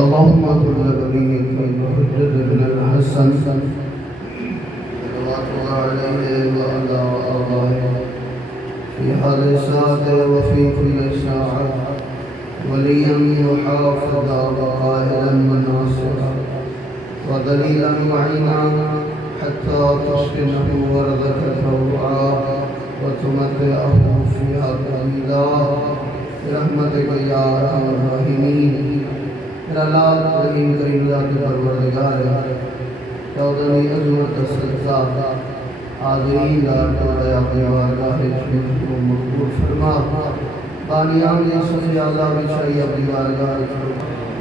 اللهم كن لوليك المحجد بن الحسن صلوات الله عليه وعلى آبائه في حال ساعته وفي كل ساعة وليا وحافظا وقائلا وناصرا ودليلا معينا حتى تسكنه ورثك روعا وتمتعه فيها طويلا برحمتك يا ارحم الراحمين. میرا اللہ رحیم کریم ذات پروردگار ہے، چودھویں عظمت صدقہ حاضرین کا ٹوڑا اپنی بارگاہ کو مقبول فرما. بانیان نے سبحان اللہ بچائی اپنی بارگاہ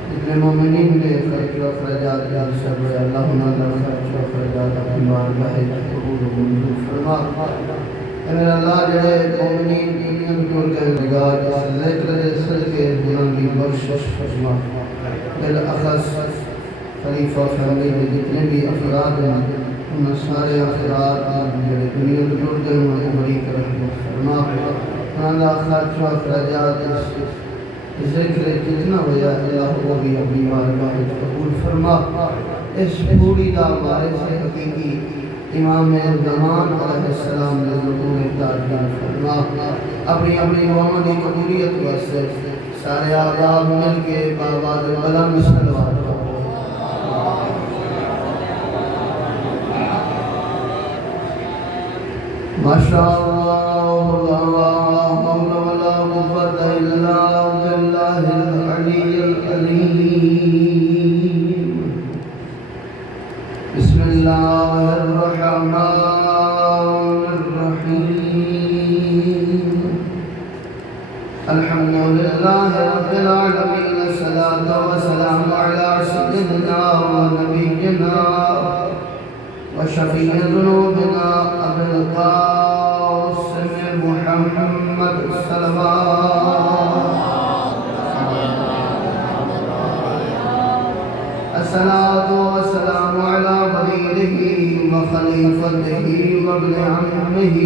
جتنے مومنین نے خرچ و اخراجات کا سب اللہ تعالیٰ خرچ و اخراجات اپنی بارگاہ قبول و منظور فرما. اے میرا اللہ جڑے مومنین دنیا میں کے نگار ذکر صدقے بلندی بخشش فرما. بالاخص خلیفہ فیملی کے جتنے بھی افراد ہیں ان سارے افراد جڑے دنیا میں جڑ گئے ہیں بڑی رحمت فرما. اللہ خرچ و اخراجات ذکر جتنا ہوا اللہ وہ بھی اپنی بارگاہ قبول فرما. اس پوری دا وارث حقیقی امام زمان علیہ السلام نے ظہور تاجدار فرما. اپنی محمدی قبولیت واسطے سارے آداب مل کے باباد بلند صلوات ماشاء اللہ لا حول ولا قوة الا باللہ العلی العظیم. بسم اللہ الرحمن الرحیم. الحمد للہ رب العالمین الصلاة والسلام علی سیدنا ونبینا وشفیع ذنوبنا ابی القاسم محمد صلوات الصلاة والسلام على وليه وخليفته وابن عمه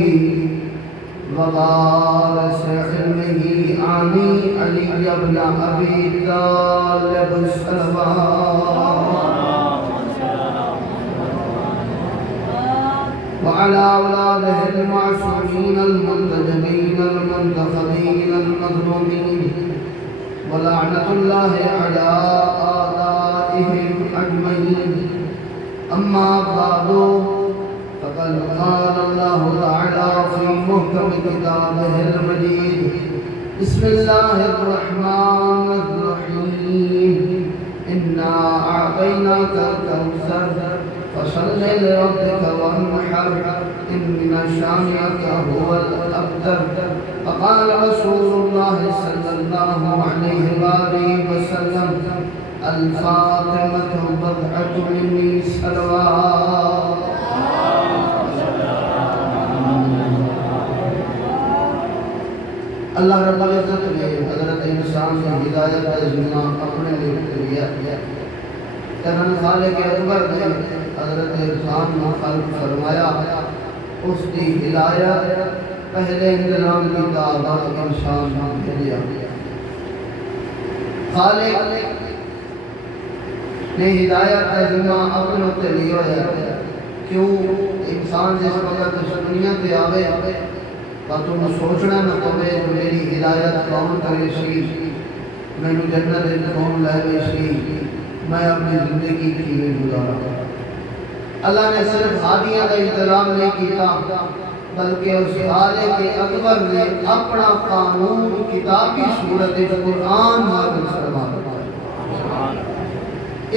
ووارث علمه علي بن أبي طالب الصلوات وعلى أولاده المعصومين المنتجبين المنتخبين المظلومين ولعنة الله على آبائهم أجمعين. أما بعد فقد قال الله تعالى في محكم كتابه المجيد بسم الله الرحمن الرحيم. إنا أعطيناك الكوثر فصل لربك وانحر إن شانئك هو الأبتر. فقال رسول الله صلى الله عليه وآله وسلم الفاطمة بضعة مني صلوات. اللہ رب العزت نے حضرت انسان کی ہدایت کا ذمہ اپنے لیے لیا. کرن خالق اکبر نے حضرت انسان کو خلق فرمایا. اس کی ہدایت پہلے انتظام کی دعوت انسان نے بھیجا. خالق نے ہدایت کا ذمہ اپنے اوپر لیا ہے. کیوں انسان جس وقت اس دنیا پہ آوے تو تم سوچنا نہ پوے میری ہدایت کون کرے سی، میں جنت کون لے سی، میں اپنی زندگی کی گزارا. اللہ نے صرف ہادیاں کا انتظام نہیں کیتا بلکہ اس خالق اکبر نے اپنا قانون کتابی صورت قرآن نازل فرمایا.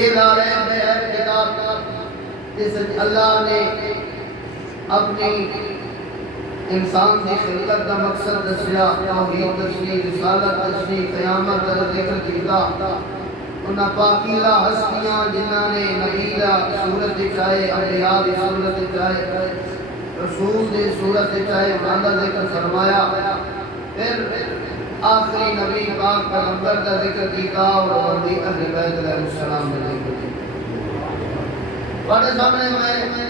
ادارے میں کتاب جس اللہ نے اپنی انسان کی خلقت کا مقصد دسیا، توحید دسی، رسالت دسی، قیامت کا ذکر کیتا. انہاں پاکیزہ ہستیاں جنہاں نے نبی دا صورت دکھائے، انبیاء دی صورت دکھائے، رسول دی صورت دکھائے، انہاں دا ذکر فرمایا. پھر آخری نبی پاک پیغمبر کا ذکر کیتا اور اہل بیت علیہ السلام کا ذکر کیتا. بڑے سامنے میں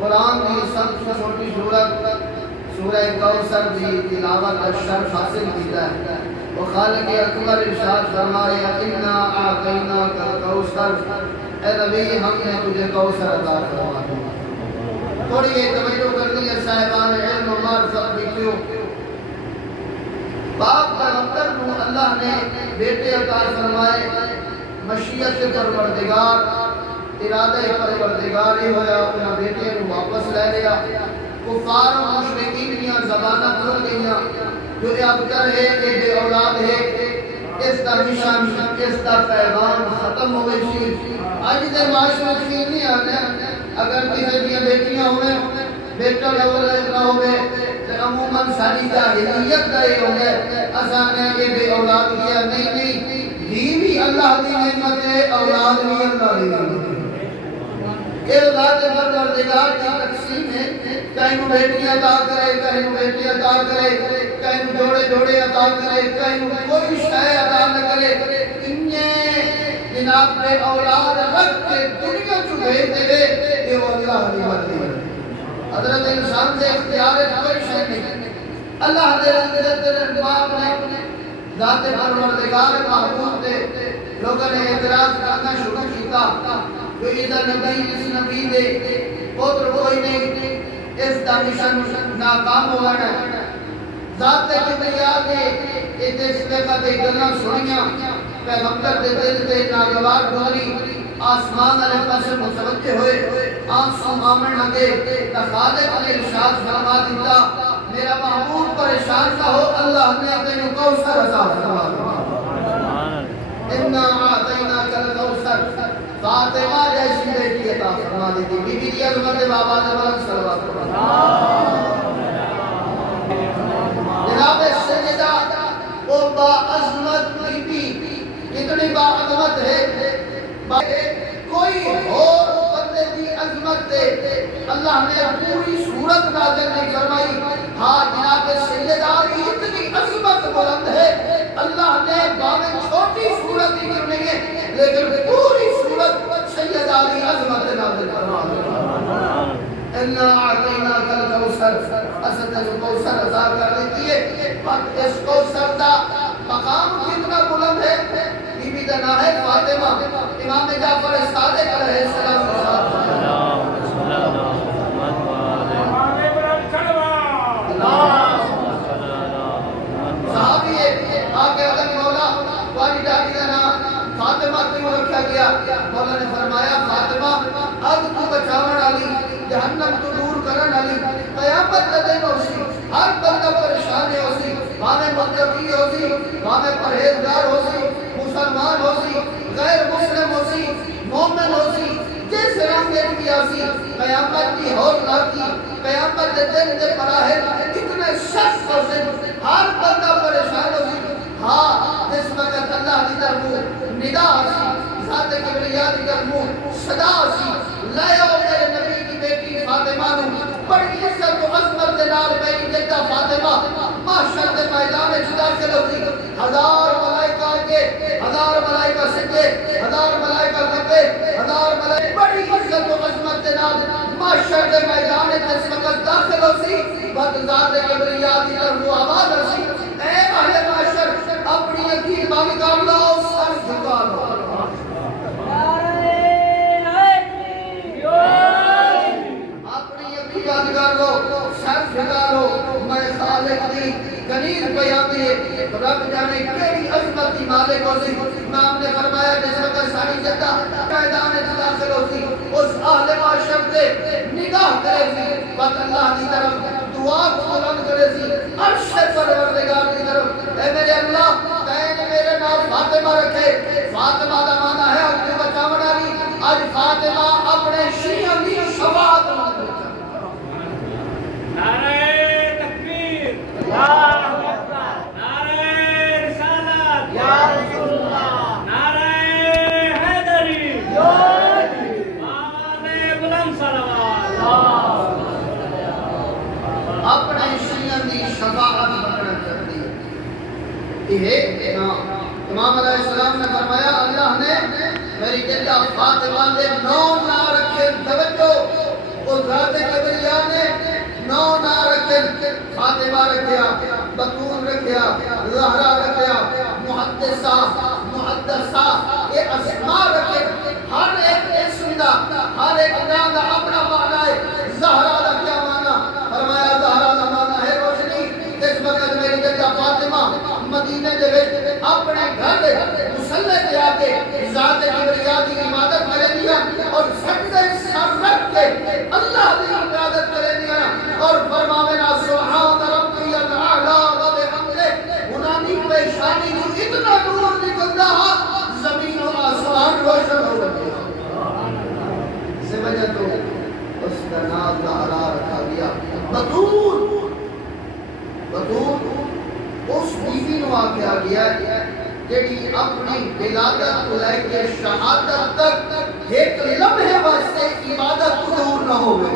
قرآن کی سب سے چھوٹی سورت سورہ کوثر کی تلاوت کا شرف حاصل کیتا ہے. وہ خالق اکبر ارشاد فرمایا انا اعطیناک الکوثر، اے نبی ہم نے تجھے کوثر عطا فرما دیا۔ تھوڑی یہ توجہ کرنی ہے صاحبان علم و معرفت بھی کیوں؟ باپ پیغمبر کو اللہ نے بیٹے عطا فرمائے، مشیت پروردگار، ارادہ پروردگار ہی ہویا، اپنا بیٹے کو واپس لے لیا۔ کفار و مشرکین دیاں زباناں کھل گئیاں، جو ابتر ہے کہ بے اولاد ہے، اس کا نشان، اس کا پیغام ختم ہوئے سی۔ آج دے معاشرے کی نہیں آنے، اگر کسی دیاں بیٹیاں ہوئے، بیٹا نہ ہوئے، عموماً ساری جاہلیت کا یہ ہوگا اسانے کے بے اولاد کیا نہیں، بھی اللہ دی نعمت ہے، اولاد بھی اللہ دی نعمت ہے۔ یہ اولاد پروردگار کی تقسیم ہے، کہیں بیٹیاں عطا کرے، کہیں بیٹی عطا کرے، کہیں جوڑے عطا کرے، کہیں کوئی شے عطا نہ کرے، انہیں جناب نے اولاد رکھ کے دنیا جو بھیج دے، یہ اللہ دی مرضی ہے۔ حضرت انسان سے اختیار کوئی شے نہیں۔ اللہ نے باپ نے ذات پروردگار محبوب دے لوگوں نے اعتراض کرنا شروع کیتا، جو ادھر نبی اس نبی دے پتر کوئی نہیں، اس دا مشن ناکام ہوا ہے۔ ذات کبریا نے اس طرح دے گلاں سنیاں، پیغمبر دے دل تے ناگوار گزری، آسمان والے پاسے متوجہ ہوئے، آنسو آمن لگے، خالق نے ارشاد فرما دیتا، میرا محبوب پریشان نہ ہو، اللہ نے تینوں کوثر عطا فرما دیا۔ انا اعطیناک الکوثر، فاطمہ جیسی بیٹی عطا فرما دی تھی، بی بی دی عظمت بابا نے بلند صلوات جناب سیدہ وہ با عظمت بی بی کتنی با عظمت ہے، کوئی اور بندے کی عظمت دے اللہ نے پوری صورت نازل نہیں فرمائی۔ ہاں جناب سیدہ کی اتنی عظمت بلند ہے، اللہ نے باویں چھوٹی صورت ہی کیوں نہیں ہے لیکن پوری صورت سیدہ کی عظمت نازل فرما دی۔ انا اعطیناک الکوثر، اسد الکوثر عطا کر دیتی ہے، پر اس کوثر دا مقام کتنا بلند ہے۔ بی بی دا نام ہے فاطمہ، امام جعفر صادق علیہ السلام صحابی ہے، آگے اگر مولا والی ڈالی دا نام فاطمہ کیوں رکھا گیا؟ مولا نے فرمایا فاطمہ اب تو بچاون والی، جہنم تو دور کرن والی، قیامت کا دن ہوسی، ہر بندہ پریشان ہوسی، باویں متقی ہوسی، باویں پرہیزگار ہوسی، مسلمان ہوسی، غیر مسلم ہوسی، مومن ہوسی، جس رنگ بھی آسی، قیامت کی ہول لاتی، قیامت کے دن دے پراہر اتنے شخص ہوسی، ہر بندہ پریشان ہوسی۔ ہاں جس وقت اللہ کی طرف ندا آسی، ذات کبریا کی طرف صدا آسی، لے آؤ میرے نبی کی بیٹی فاطمہ نو، بڑی عزت و عظمت دے نال میری جدہ فاطمہ محشر دے میدان وچ داخل ہوئی، ہزار ملائکہ کے، ہزار ملائکہ سجدے، ہزار ملائکہ کھبے، ہزار ملائکہ بڑی عزت و عظمت دے نال محشر دے میدان وچ اس وقت داخل ہوئی، بد ذات کبریا دی طرف آواز آسی، اے اہل محشر اپنی یقین بند کر لو، سر جھکا لو۔ بند کر لو، سر جھکا لو، میں خالق دی کنیز بیانی ہے، رب جانے کیڑی عظمت دی مالک ہوسی۔ امام نے فرمایا جس وقت ساری جدہ میدان داخل ہوسی، اس اہل معاشر سے نگاہ کرے سی، بات اللہ کی طرف دعا بلند کرے سی، عرش پروردگار کی طرف، اے میرے اللہ کہیں میرے نام فاطمہ رکھے، فاطمہ دا معنی ہے اپنے بچاون والی، آج فاطمہ اپنے شیعہ کی شفاعت مانگ رہا ہے۔ نعرہ تکبیر، اللہ اکبر، نعرہ رسالت، یا رسول اللہ، نعرہ حیدری، آواز بلند صلوات، اپنے شیعہ کی شفاعت مانگنا چاہتی ہے۔ یہ امام علیہ السلام نے فرمایا اللہ نے میری جدہ فاطمہ نے نام نہ رکھے، توجہ اس ذات کبریا نے نام نہ رکھے فاطمہ رکھیا، بطول رکھیا، زہرا رکھیا، محدثہ، محدثہ، یہ اسماء رکھے. ہر ایک اسم دا، ہر ایک نام دا اپنا معنی ہے. زہرا دا کیا معنی؟ فرمایا زہرا دا معنی ہے روشنی. اس وقت میری جدہ فاطمہ مدینے دے وچ اپنے گھر مصلی تے آ کے ذات کبریا دی عبادت کرے دیا اور سجدے سر رکھ کے اللہ دی عبادت کرے دیا اور فرماوینا سبحان ربی الاعلی و بحمدہ. انہاں دی پیشانی جو اتنا نور نکلدا ہے زمین و آسمان روشن ہو گئے. اس وجہ تو اس کا نام زہرا رکھا گیا. بطول اس بیوی نو آکھیا گیا جیڑی اپنی ولادت کو لے کے شہادت تک ایک لمحے واسطے عبادت کو دور نہ ہوئے.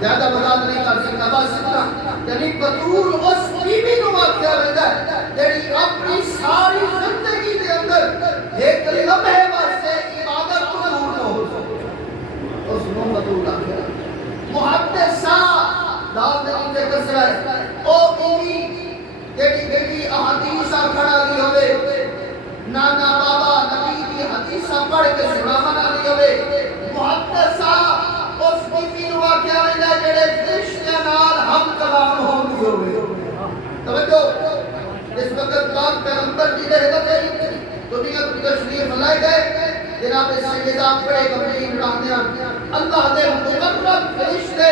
زیادہ وضاحت نہیں کر سکتا، بس اتنا. یعنی بطول اس بیوی نو آکھیا گیا جیڑی اپنی ساری زندگی دے اندر ایک لمحے واسطے عبادت کو دور نہ ہو سکے. اس نو بطول آکھیا. محدثہ دال دے نیچے کسرا ہے. او بیوی جیڑی بیٹی احادیث کھڑا دی ہوئے، نانا بابا نبی دی حدیثاں پڑھ کے سناون والی ہوئے. محدثہ اس بیوی نو آکھیا ویندا جڑے فرشتیاں نال ہم کلام ہوندی ہوئے. توجہ، اس وقت پاک پیغمبر جی دے ہدایت دنیا کو تشریف لائے گئے. جناب سیدہ پڑے کملی اڑاندیاں اللہ دے مقرب فرشتے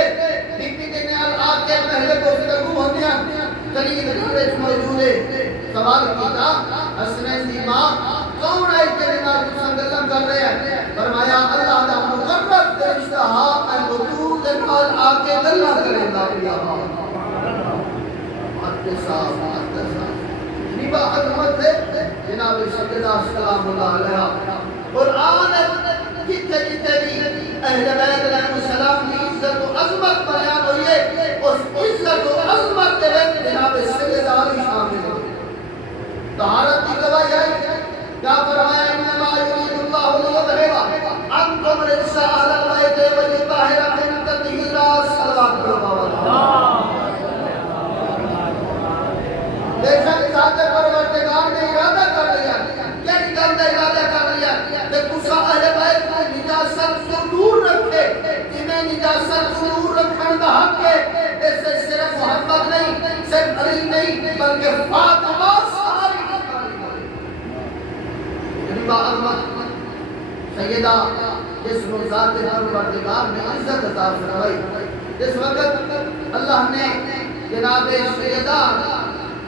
بی بی دے نال آ کے پہلے گفتگو ہوندیاں. قریب وچ موجود ہے. سوال کیتا حسنین دی ماں کون ہے جے نال تساں گلاں کر رہے ہیں؟ فرمایا اللہ دا مقرب فرشتہ ہے حضور دے نال آ کے گلاں کریندا پیا. محدثہ نبا عظمت ہے جناب سیدہ سلام اللہ علیہا. قرآن جتھے جتھے بھی اہل بیت علیہ السلام کی عزت و عظمت بیان ہوئی ہے اس عزت و عظمت کے وقت جناب سیدہ علی شامل ہے. طہارت کی گواہی ہے. کیا فرمایا انما یرید اللہ لیذھب عنکم الرجس اہل البیت ویطہرکم تطہیرا. صلوات اللہ. بے شک ذات پروردگار نے ارادہ کر لیا. کیا نکال دے ارادہ کر لیا کہ کسا اہل بیت کو نجاست سے دور رکھے. جنہیں نجاست سے دور رکھنے کا حق ہے. اس سے صرف محمد نہیں، صرف علی نہیں، بلکہ فاطمہ ساری ربا عظمت سیدہ جس کو ذات پروردگار نے عزت عطا فرمائی. جس وقت اللہ نے جناب سیدہ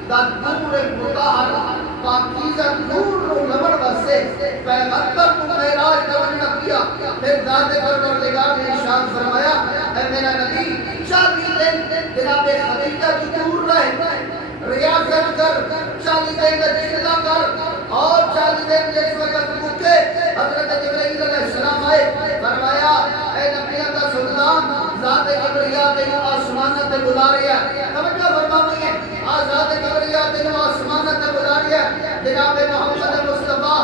دا نور مطہر پاکیزہ نور نو لبن واسطے پیغمبر کو معراج کا وننا کیا. پھر ذات پروردگار نے ارشاد فرمایا اے میرا نبی 40 دن جناب خدیجہ کی دور رہے، ریاضت کر، 40 دن جلدہ کر اور 40 دن جس وقت بھوکے حضرت جبرائیل علیہ السلام آئے. فرمایا اے نبیوں کا سلطان ذات کبریات آسمانہ تے بلا رہی ہے. توجہ فرمائی ہے ذات کبریات آسمانہ تے بلا رہی ہے. جناب محمد مصطفیٰ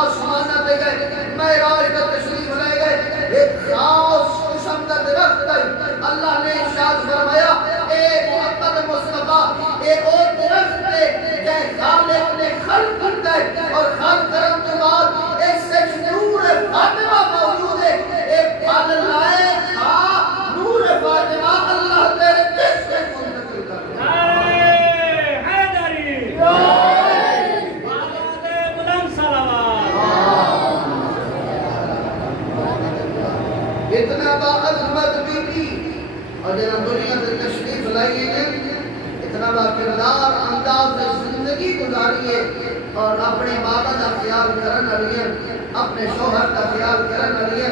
آسمانہ تے گئے، معراج کا تشریف لے گئے. ایک خاص قسم کا درخت ہے. اللہ نے ارشاد فرمایا اے محمد مصطفیٰ اے او درخت ہے کہ خالق نے خلق کرتا ہے اور خلق کرنے کے بعد اس سے نور فاطمہ موجود ہے. اے پھل لائے تھا نور فاطمہ اللہ تیرے جس سے منتقل کر دے. نعرہ حیدری، آواز بلند صلوات. اتنا با عظمت بی بی اور جناب دنیا سے تشریف لائیے گئے. اتنا با کردار انداز زندگی گزاری ہے اور اپنے بابا کا خیال کرن والی ہے، اپنے شوہر کا خیال کرن والی ہے،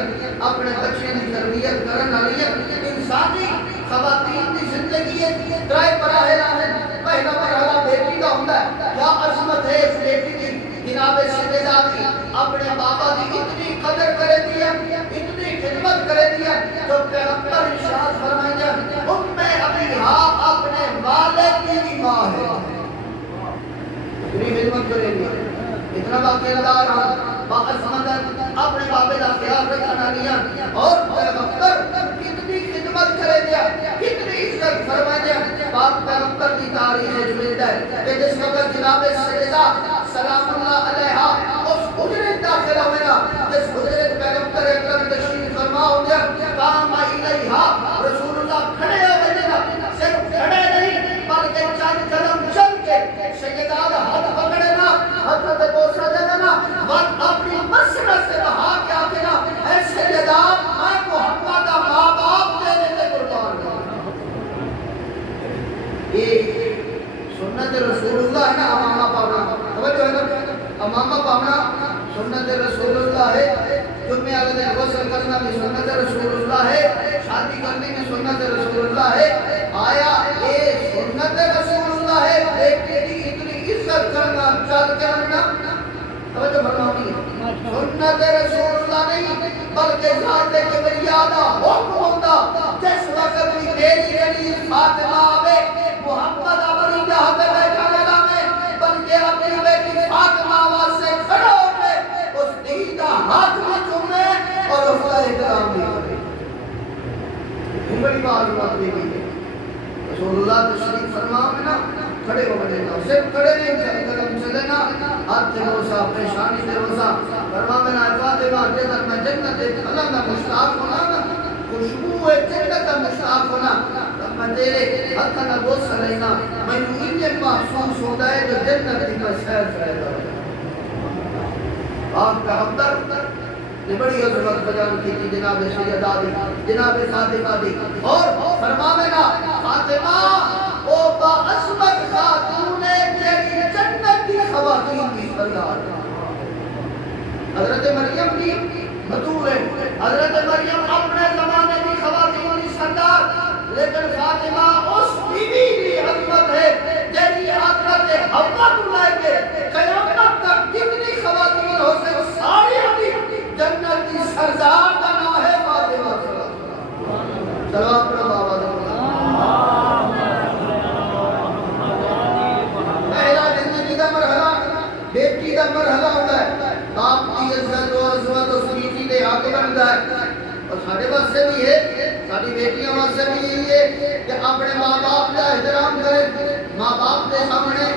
اپنے بچے کی تربیت کرن والی ہے. انسانی خواتین کی زندگی ہے ترائے مراحل ہیں. پہلا مرحلہ بیٹی کا ہوتا ہے. کیا عظمت ہے اس بیٹی کی. جناب سیدہ کی اپنے بابا کی اتنی قدر کرے دی ہے، اتنی خدمت کرے دی ہے جو پیغمبر ارشاد فرمائے ام ابیہا اپنے والد کی ماں ہے. اتنی خدمت کرے دی ہے. اتنا باقیدار باعظمت اپنے بابے کا خیال رکھنا لیا اور پیغمبر کتنی خدمت کرے دیا، کتنی عزت پیغمبر کی تاریخ وچ ملدا ہے کہ جس وقت جناب سیدہ سلام اللہ علیہا اس حجرے داخل ہوئے نا، جس حجرے پیغمبر اکرم تشریف فرما ہو گیا، قام علیہا رسول اللہ کھڑے ہو گئے نا، صرف کھڑے نہیں بلکہ چند قدم چل کے سیدہ کا ہاتھ پکڑے نا، حضرت بوسہ دے نا، وقت اپنی مسجد سے بہا کے آتے نا، اے سیدہ میں محمد کا ماں باپ تیرے تے قربان ہوں۔ یہ سنت رسول اللہ ہے نا، امامہ پاؤنا، توجہ ہے نا، امامہ پاؤنا سنت رسول اللہ ہے، جمعہ والے دن غسل کرنا بھی سنت رسول اللہ ہے، شادی کرنے میں سنت رسول اللہ ہے، آیا یہ سنت رسول اللہ ہے، بیٹے کی اتنی عزت کرنا چل کرنا، توجہ فرماؤں گی، سنت رسول اللہ نہیں بلکہ ذات کبریاء دا حکم ہوتا، جس وقت بھی میری علی فاطمہ آوے محمد اپنی جہاں پہ بیٹھا لگا میں بلکہ اپنی بیٹی فاطمہ آواز سے کھڑا ہو کے اس دیدہ ہاتھ میں چومے اور اس کا احترام بھی کرے۔ یہ بڑی معلومات دی گئی ہے۔ رسول اللہ تشریف فرما میں نا کھڑے ہو گئے نا، صرف کھڑے نہیں چلے قدم چلے نا، ہاتھ سے روسا پریشانی سے روسا فرما میں نا فاطمہ جنت میں جنت اللہ کا مشتاق ہونا نا، خوشبو جنت کا مشتاق ہونا، میں تیرے ہاتھ کا بوسہ لینا، میں انہیں محسوس ہوتا ہے جو جنت کی میں سیر کرتا ہے۔ آپ کا ہمدر نے بڑی عظمت بیان کی تھی جناب سیدہ دی، جناب فاطمہ دی، اور فرماوینا فاطمہ او با عظمت خاتون تیری جنت کی خواتین کی سردار۔ حضرت مریم کی بطور ہے، حضرت مریم اپنے زمانے کی خواتین کی سردار، لیکن فاطمہ اس بیوی کی عظمت ہے جیسی حضرت حوا کو لائے کے قیامت تک کتنی خواتین ہو سے ساری ابھی جنت کی سردار کا نام ہے فاطمہ۔ صلوات پر بابا پہلا زندگی کا مرحلہ بیٹی کا مرحلہ ہوتا ہے، باپ کی عزت و عظمت اس بیٹی کے حق بنتا ہے، اور سارے بس سے بھی ہے، ساری بیٹیاں بس سے بھی یہی ہے کہ اپنے ماں باپ کا احترام کرے، ماں باپ کے سامنے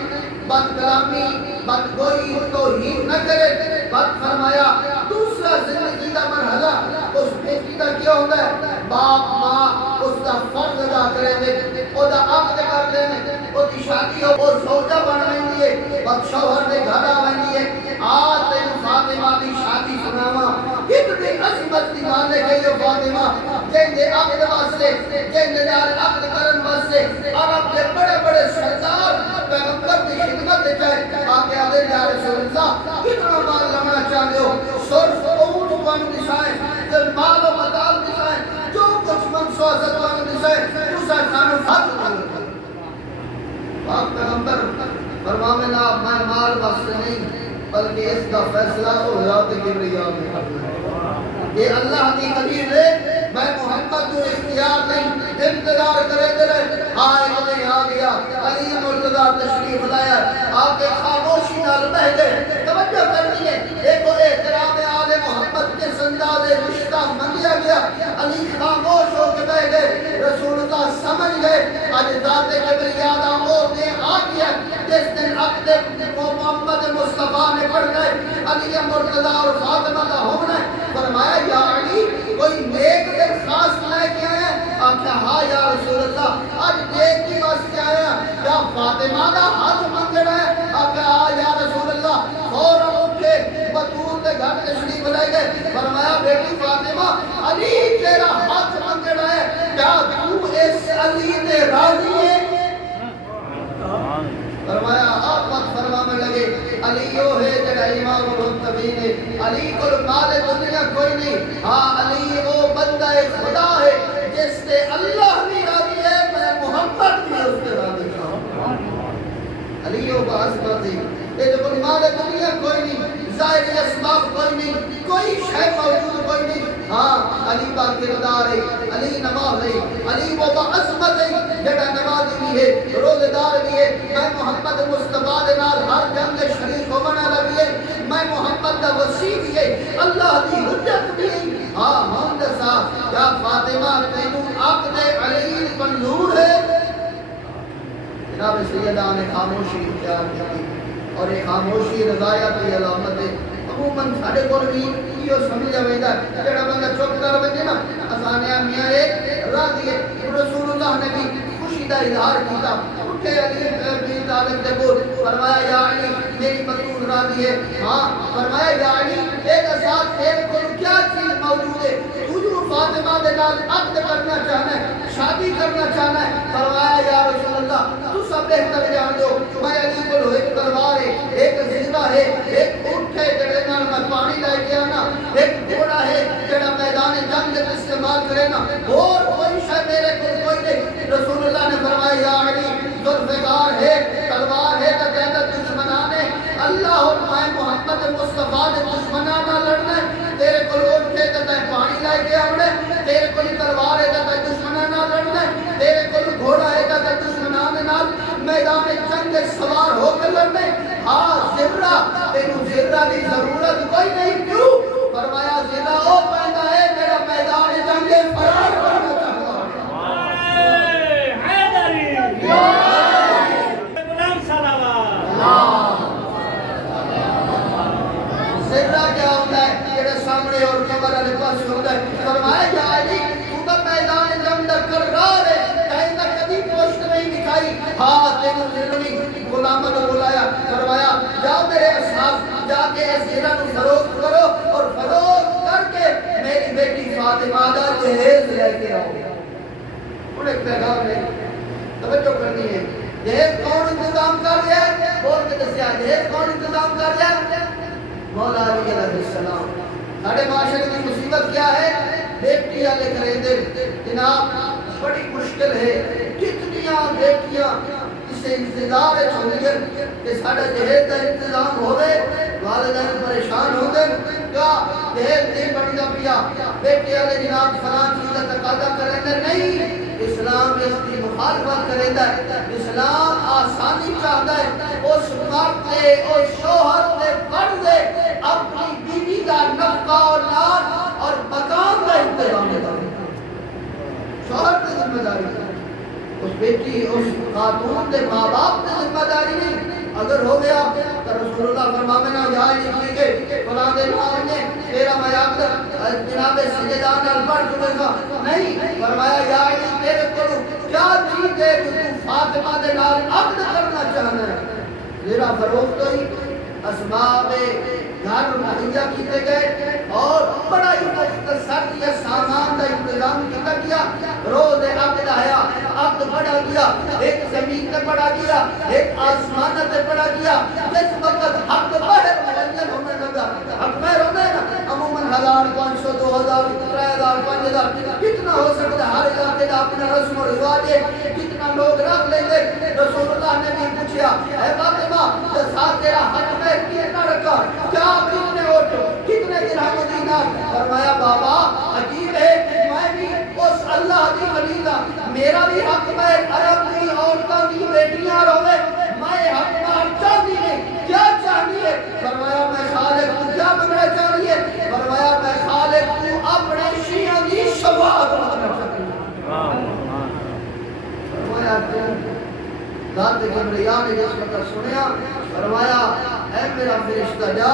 بد کلامی بد گوئی توہین نہ کرے۔ بد فرمایا دوسرا زندگی کا مرحلہ اس بیٹی کا کیا ہوتا ہے، باپ ماں اس کا فرض ادا کریں گے، وہ دا عقد کر لیں گے، وہ دی شادی ہو وہ زوجہ بن رہی ہے، بد شوہر دے گھر آ رہی ہے۔ آج تین فاطمہ دی شادی سناوا کتنی عظمت دی بات ہے کہ یہ فاطمہ جن عقد واسطے جن نال عقد کرن واسطے عرب کے بڑے بڑے سردار پیغمبر کی خدمت چاہے آگے آگے یا رسول اللہ کتنا مال لگنا چاہتے ہو، صرف اونٹ بن دسائیں، مال و مدال دسائیں، جو کچھ منصو عزت بن دسائیں، اسا سانو حق کرو۔ پاک پیغمبر فرماوینا میں مال واسطے نہیں بلکہ اس کا فیصلہ ہو ذات کبریاء میں کرنا ہے۔ یہ اللہ کی قدیر ہے، میں محمد کو اختیار نہیں، انتظار کرے کرے آئے کدے آ گیا، علی مرتضیٰ تشریف لایا، آپ کے خاموشی نال بہ گئے۔ توجہ کرنی ہے، ایک احترام آل محمد کے سنداد رشتہ منگیا گیا، علی خاموش ہو کے بہ گئے، رسول اللہ سمجھ گئے آج ذات کبریاء دا وہ دن آ گیا جس دن عقد محمد مصطفیٰ نے پڑھ گئے، علی مرتضیٰ اور فاطمہ دا ہونا ہے۔ فرمایا یا علی کوئی نیک دن خاص لے کے آیا، آکھا ہاں یا رسول اللہ آج نیک کی واسطے آیا، یا فاطمہ دا ہاتھ منگڑا ہے، آکھا ہاں یا رسول اللہ فوراً اٹھے بطول دے گھر تشریف لے گئے۔ فرمایا بیٹی فاطمہ علی تیرا ہاتھ منگڑا ہے، کیا تو اس علی تے راضی ہے؟ فرمایا آپ مت فرمانے لگے علیو ہے جڑا امام المتقین ہے، علی کو مال دنیا کوئی نہیں، ہاں علی وہ بندہ خدا ہے جس سے اللہ بھی راضی ہے، میں محمد بھی اس سے راضی ہوں۔ علیو کا عظمت ہے، یہ جو مال دنیا کوئی نہیں، ظاہری اسباب کوئی نہیں، کوئی شے موجود کوئی نہیں، ہاں علی با کردار ہے، علی نماز ہے، علی وہ عظمت ہے جڑا نمازی بھی ہے، روزدار بھی ہے، میں محمد مصطفیٰ دے نال ہر جنگ شریک ہونا لگی ہے، میں محمد دا وسیع بھی ہے، اللہ دی حجت بھی ہے۔ ہاں ہم دسا کیا فاطمہ تینوں عقد علی منظور ہے؟ جناب سیدہ نے خاموشی اختیار کی اور یہ خاموشی رضایت کی علامت ہے. عموماً ساڑھے کو بھی یہ سمجھ آئیتا ہے جڑا بندہ چپ کر بیٹھے نا آسانیاں میاں ایک راضی ہے. رسول اللہ نے بھی خوشی کا اظہار کیتا. اٹھے علی بن طالب سے بول فرمایا یا علی میری بطول راضی ہے. ہاں فرمایا یا علی ایک ساتھ ایک کو کیا چیز موجود ہے تجھو فاطمہ دے نال عقد کرنا چاہنا ہے شادی کرنا چاہنا ہے. فرمایا یا رسول اللہ تو سب بہتر جان دو میں علی کو ایک تلوار ہے ایک زندہ ہے ایک اونٹ ہے جڑے نال میں پانی لے کے آنا ایک گھوڑا ہے جڑا میدان جنگ میں استعمال کرے نا اور کوئی شے میرے کو کوئی نہیں. رسول اللہ نے فرمایا یا علی ذوالفقار ہے تلوار ہے تو کہتا دشمنان ہے اللہ اور میں محمد مصطفیٰ نے دشمنان نہ لڑنا ہے. تیرے کو اونٹ ہے تو پانی لے کے آنا تیرے کو تلوار ہے تو دشمنان نہ لڑنا ہے تیرے کو گھوڑا ہے تو دشمنان نال میدان جنگ سوار ہو کر لڑنے. ہاں زرہ تینوں زرہ کی ضرورت کوئی نہیں. کیوں؟ فرمایا زرہ او پہندا ہے میرا میدان جنگ فرار کرنا چاہتا نعرہ حیدری غلام صلوات. زرہ کیا ہوتا ہے جڑا سامنے اور قبر والے پاس ہوتا ہے. فرمایا یا علی تو تو میدان جنگ دا کرار ہے کہیں نہ کبھی پوشت نہیں دکھائی. ہاں تینوں زرہ غلاموں کو بلایا. فرمایا جاؤ میرے اصحاب جا کے اس زرہ کو فروخت کرو اور فروخت کر کے میری بیٹی فاطمہ دا جہیز لے کے آؤ. انہیں ایک پیغام ہے توجہ کرنی ہے. جہیز کون انتظام کر رہا ہے بول کے دسیا جہیز کون انتظام کر رہا ہے مولا علی علیہ السلام. ساڑھے معاشرے کی مصیبت کیا ہے بیٹی والے کریں دے جناب بڑی مشکل ہے. کتنیاں بیٹیاں اسے انتظار ہے چھوڑیے کہ ساڑھا جہیز کا انتظام ہوئے والدین پریشان ہوتے کیا جہیز نہیں بڑی پیا بیٹی والے جناب فلان چیز کا تقاضا کریں نہیں. اسلام اس کی مخالفت کریں ہے. اسلام آسانی چاہتا ہے اس مرد سے اس شوہر سے فرض ہے اپنی بیوی کا نفقہ اور لاد اور مکان کا انتظام کرے. شوہر کی ذمہ داری ہے اس بیٹی اس خاتون دے ماں باپ کی ذمہ داری نہیں. اگر ہو گیا تو رسول اللہ فرماوے نا جائے نہیں کہ فلاں دے نام نے تیرا میاد جناب سجدان البر جمعہ کا نہیں. فرمایا یا علی تیرے کو کیا چیز ہے جو تو فاطمہ دے نال عقد کرنا چاہنا ہے. میرا فروخت ہوئی اسباب گھر مہیا کیتے گئے اور بڑا ہی مختصر یہ سامان کا انتظام کیا گیا. روز عقد آیا عقد بڑھا گیا ایک زمین تے بڑھا گیا ایک آسمان تے بڑھا گیا. جس وقت حق باہر معین ہونے لگا حق باہر ہونا ہے نا عموماً 1500 2000 3000 5000 کتنا ہو سکتا ہے. ہر علاقے کا اپنا رسم و رواج ہے کتنا لوگ رکھ لیں گے. رسول اللہ نے بھی پوچھا اے فاطمہ ساتھ تیرا حق میں کتنا رکھا کیا کتنے ووٹ کتنے درہم و دینار. فرمایا بابا عجیب ہے میں بھی اس اللہ کی خلیل میرا بھی حق میں عرب کی عورتوں کی بیٹیاں روے میں حق میں چاہتی نہیں کیا چاہتی ہے. فرمایا میں خالق کو کیا بننا چاہیے. فرمایا میں خالق کو اپنے شیعہ کی شفاعت بننا چاہتی ہوں. فرمایا ذات کبریا نے جس وقت سنیا فرمایا اے میرا فرشتہ جا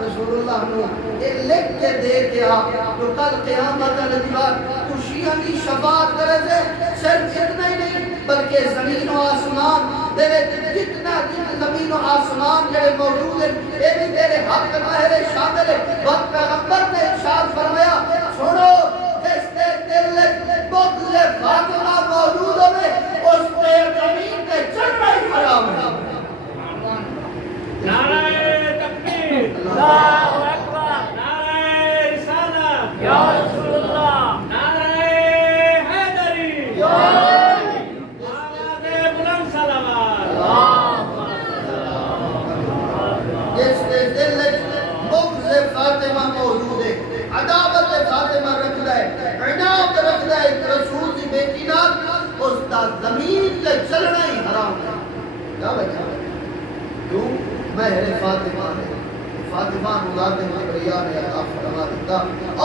رسول اللہ نو یہ لکھ کے دے کے آ جو کل قیامت الدیوار تو شیعہ کی شفاعت کرے سے صرف اتنا ہی نہیں بلکہ زمین و آسمان تیرے جتنا زمین و آسمان جڑے موجود ہیں یہ بھی تیرے حق ماہر شامل ہے. وقت پیغمبر نے ارشاد فرمایا سنو جس کے دل بغض فاطمہ موجود ہوئے اس پہ زمین پہ چڑھنا ہی حرام ہے. نعرہ تکبیر اللہ اکبر نعرہ رسالت یا رسول اللہ نعرہ حیدری آواز بلند صلوات. جس کے دل بغض فاطمہ موجود ہے عداوت فاطمہ رکھتا ہے عناد رکھتا ہے رسول کی بیٹی نال اس کا زمین تے چلنا ہی حرام ہے. کیا وجہ ہے کیوں مہر فاطمہ ہے فاطمہ نو ذات کبریا نے عطا فرما دیتا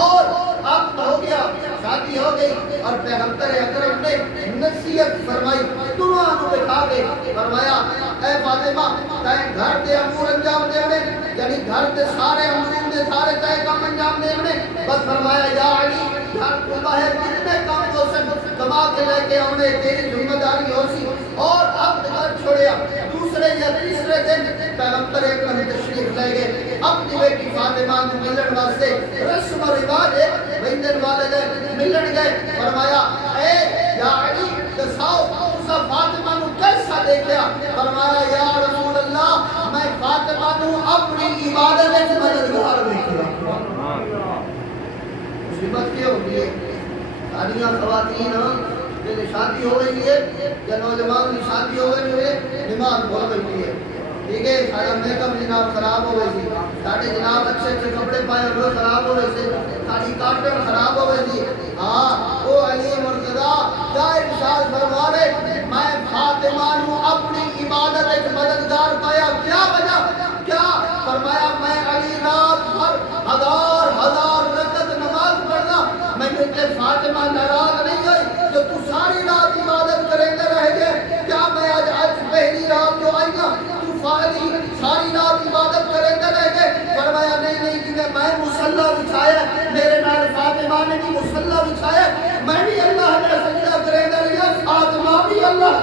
اور عقد ہو گیا شادی ہو گئی اور پیغمبر اکرم نے نصیحت فرمائی دعا نو بٹھا کے فرمایا اے فاطمہ تے گھر دے امور انجام دینے یعنی گھر دے سارے امور دے سارے تے کام انجام دینے بس فرمایا یا علی گھر تو باہر کتنے کام ہو سکتے کما کے لے کے آنے تیری ذمہ داری ہو سی اور اب گھر چھوڑیا دوسرے یا تیسرے دن پیغمبر اکرم تشریف لے گئے اپنی بیٹی فاطمہ کو ملن واسطے رسم و رواج ہے ملن والے گئے ملن گئے فرمایا اے یا علی دساؤ تسا فاطمہ نو کیسا دیکھیا فرمایا یا رسول اللہ میں فاطمہ نو اپنی عبادت وچ مددگار دیکھیا مصیبت کیا ہوگی ہے ساریاں خواتین جن شادی ہو گئی ہے یا نوجوان کی شادی ہو گئی ہے نماز بھول گئی ہے ٹھیک ہے سارا میک اپ جناب خراب ہو گئی تھی سارے جناب اچھے اچھے کپڑے پائے ہوئے خراب ہو گئے تھے ساری کاٹن خراب ہو گئی تھی ہاں وہ علی مرتضی کیا ارشاد فرما رہے میں فاطمہ نو اپنی عبادت ایک مددگار پایا کیا وجہ کیا فرمایا میں علی رات بھر ہزار رکعت نماز پڑھنا میں نے فاطمہ ناراض نہیں ہوئی جو تو ساری رات عبادت کریں گے رہ گئے کیا میں آج پہلی رات جو آئی نا ساری رات عبادت کریں گے رہ گئے فرمایا نہیں کیونکہ میں مصلی بچھایا میرے نال فاطمہ نے بھی مصلی بچھایا میں بھی اللہ کا سجدہ کریں گے رہ گیا فاطمہ بھی اللہ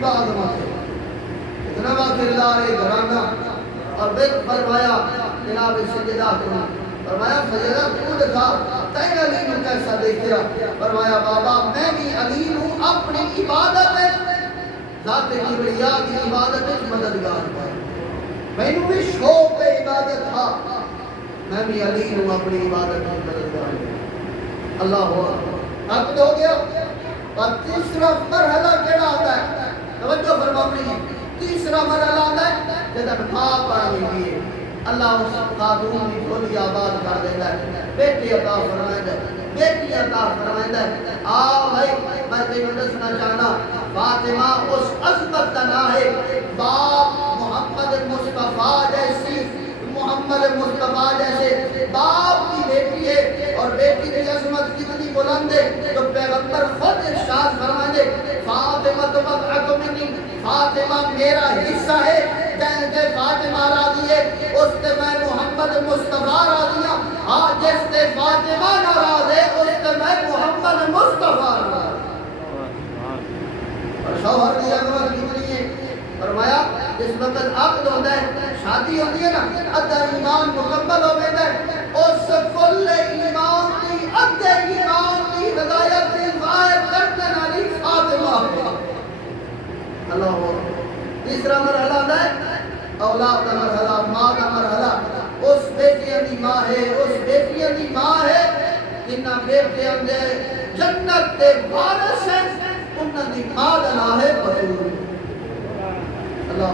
کا اتنا با کردار گھرانہ اور بیت فرمایا جناب سجدہ کرنا فرمایا سجدہ تو دکھا تین علی نے کیسا دیکھیا فرمایا بابا میں بھی علی ہوں اپنی عبادت ذات کبریا کی عبادت میں مددگار پائے میں نے بھی شوق عبادت تھا میں بھی علی ہوں اپنی عبادت میں مددگار اللہ عقد ہو گیا اور تیسرا مرحلہ کیڑا آتا ہے توجہ فرماؤں تیسرا مرحلہ آتا ہے جب ماں پڑھ گئی ہے اللہ اس خاتون کی کھولی آباد کر دیتا ہے بیٹی عطا فرمائے بیٹی عطا فرمائے آؤ بھائی میں تینوں دسنا چاہنا فاطمہ اس عظمت کا نام ہے باپ محمد مصطفیٰ جیسی محمد مصطفیٰ جیسے باپ کی بیٹی ہے اور بیٹی کی عظمت کتنی بلند ہے تو پیغمبر خود ارشاد فرمائے فاطمہ بضعۃ منی فاطمہ میرا حصہ ہے کہ فاطمہ راضی ہے اس سے میں محمد مصطفیٰ راضی ہوں ہاں جس سے فاطمہ ناراض ہے اس سے میں محمد مصطفیٰ راضی اور شوہر کی عظمت کتنی ہے فرمایا جس وقت عقد ہوتا ہے شادی ہوتی ہے نا ادھا ایمان مکمل ہو گیا ہے اس کل ایمان کی ادھے ایمان کی ہدایت ظاہر کرنے والی فاطمہ اللہ تیسرا مرحلہ ہے اولاد کا مرحلہ ماں کا مرحلہ اس بیٹیاں دی ماں ہے اس بیٹیاں دی ماں ہے جنہ بیٹیاں دے جنت دے وارث ہیں انہاں دی ماں دا نام ہے بطول اللہ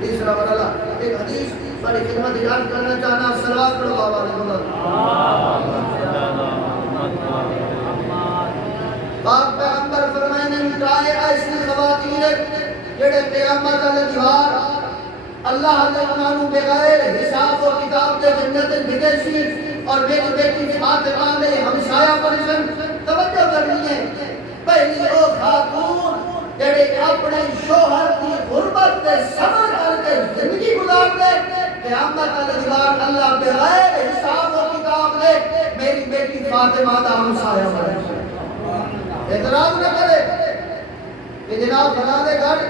تیسرا مرحلہ ایک حدیث بڑی خدمت یاد کرنا چاہنا صلوات پڑھو بابا رحمۃ اللہ پاک پیغمبر فرمائے نے مٹائے ایسی خواتین جڑے پیغمبر کا دیوار اللہ تعالیٰ نے بغیر حساب و کتاب کے جنت بھیجے سی اور میری بیٹی فاطمہ نے ہمسایہ پرسن توجہ کرنی ہے پہلی وہ خاتون جڑے اپنے شوہر کی غربت سے صبر کر کے زندگی گزار دے پیغمبر کا دیوار اللہ بغیر حساب و کتاب دے میری بیٹی فاطمہ کا ہمسایہ پرسن اعتراض نہ کرے کہ جناب فلاں دے گھر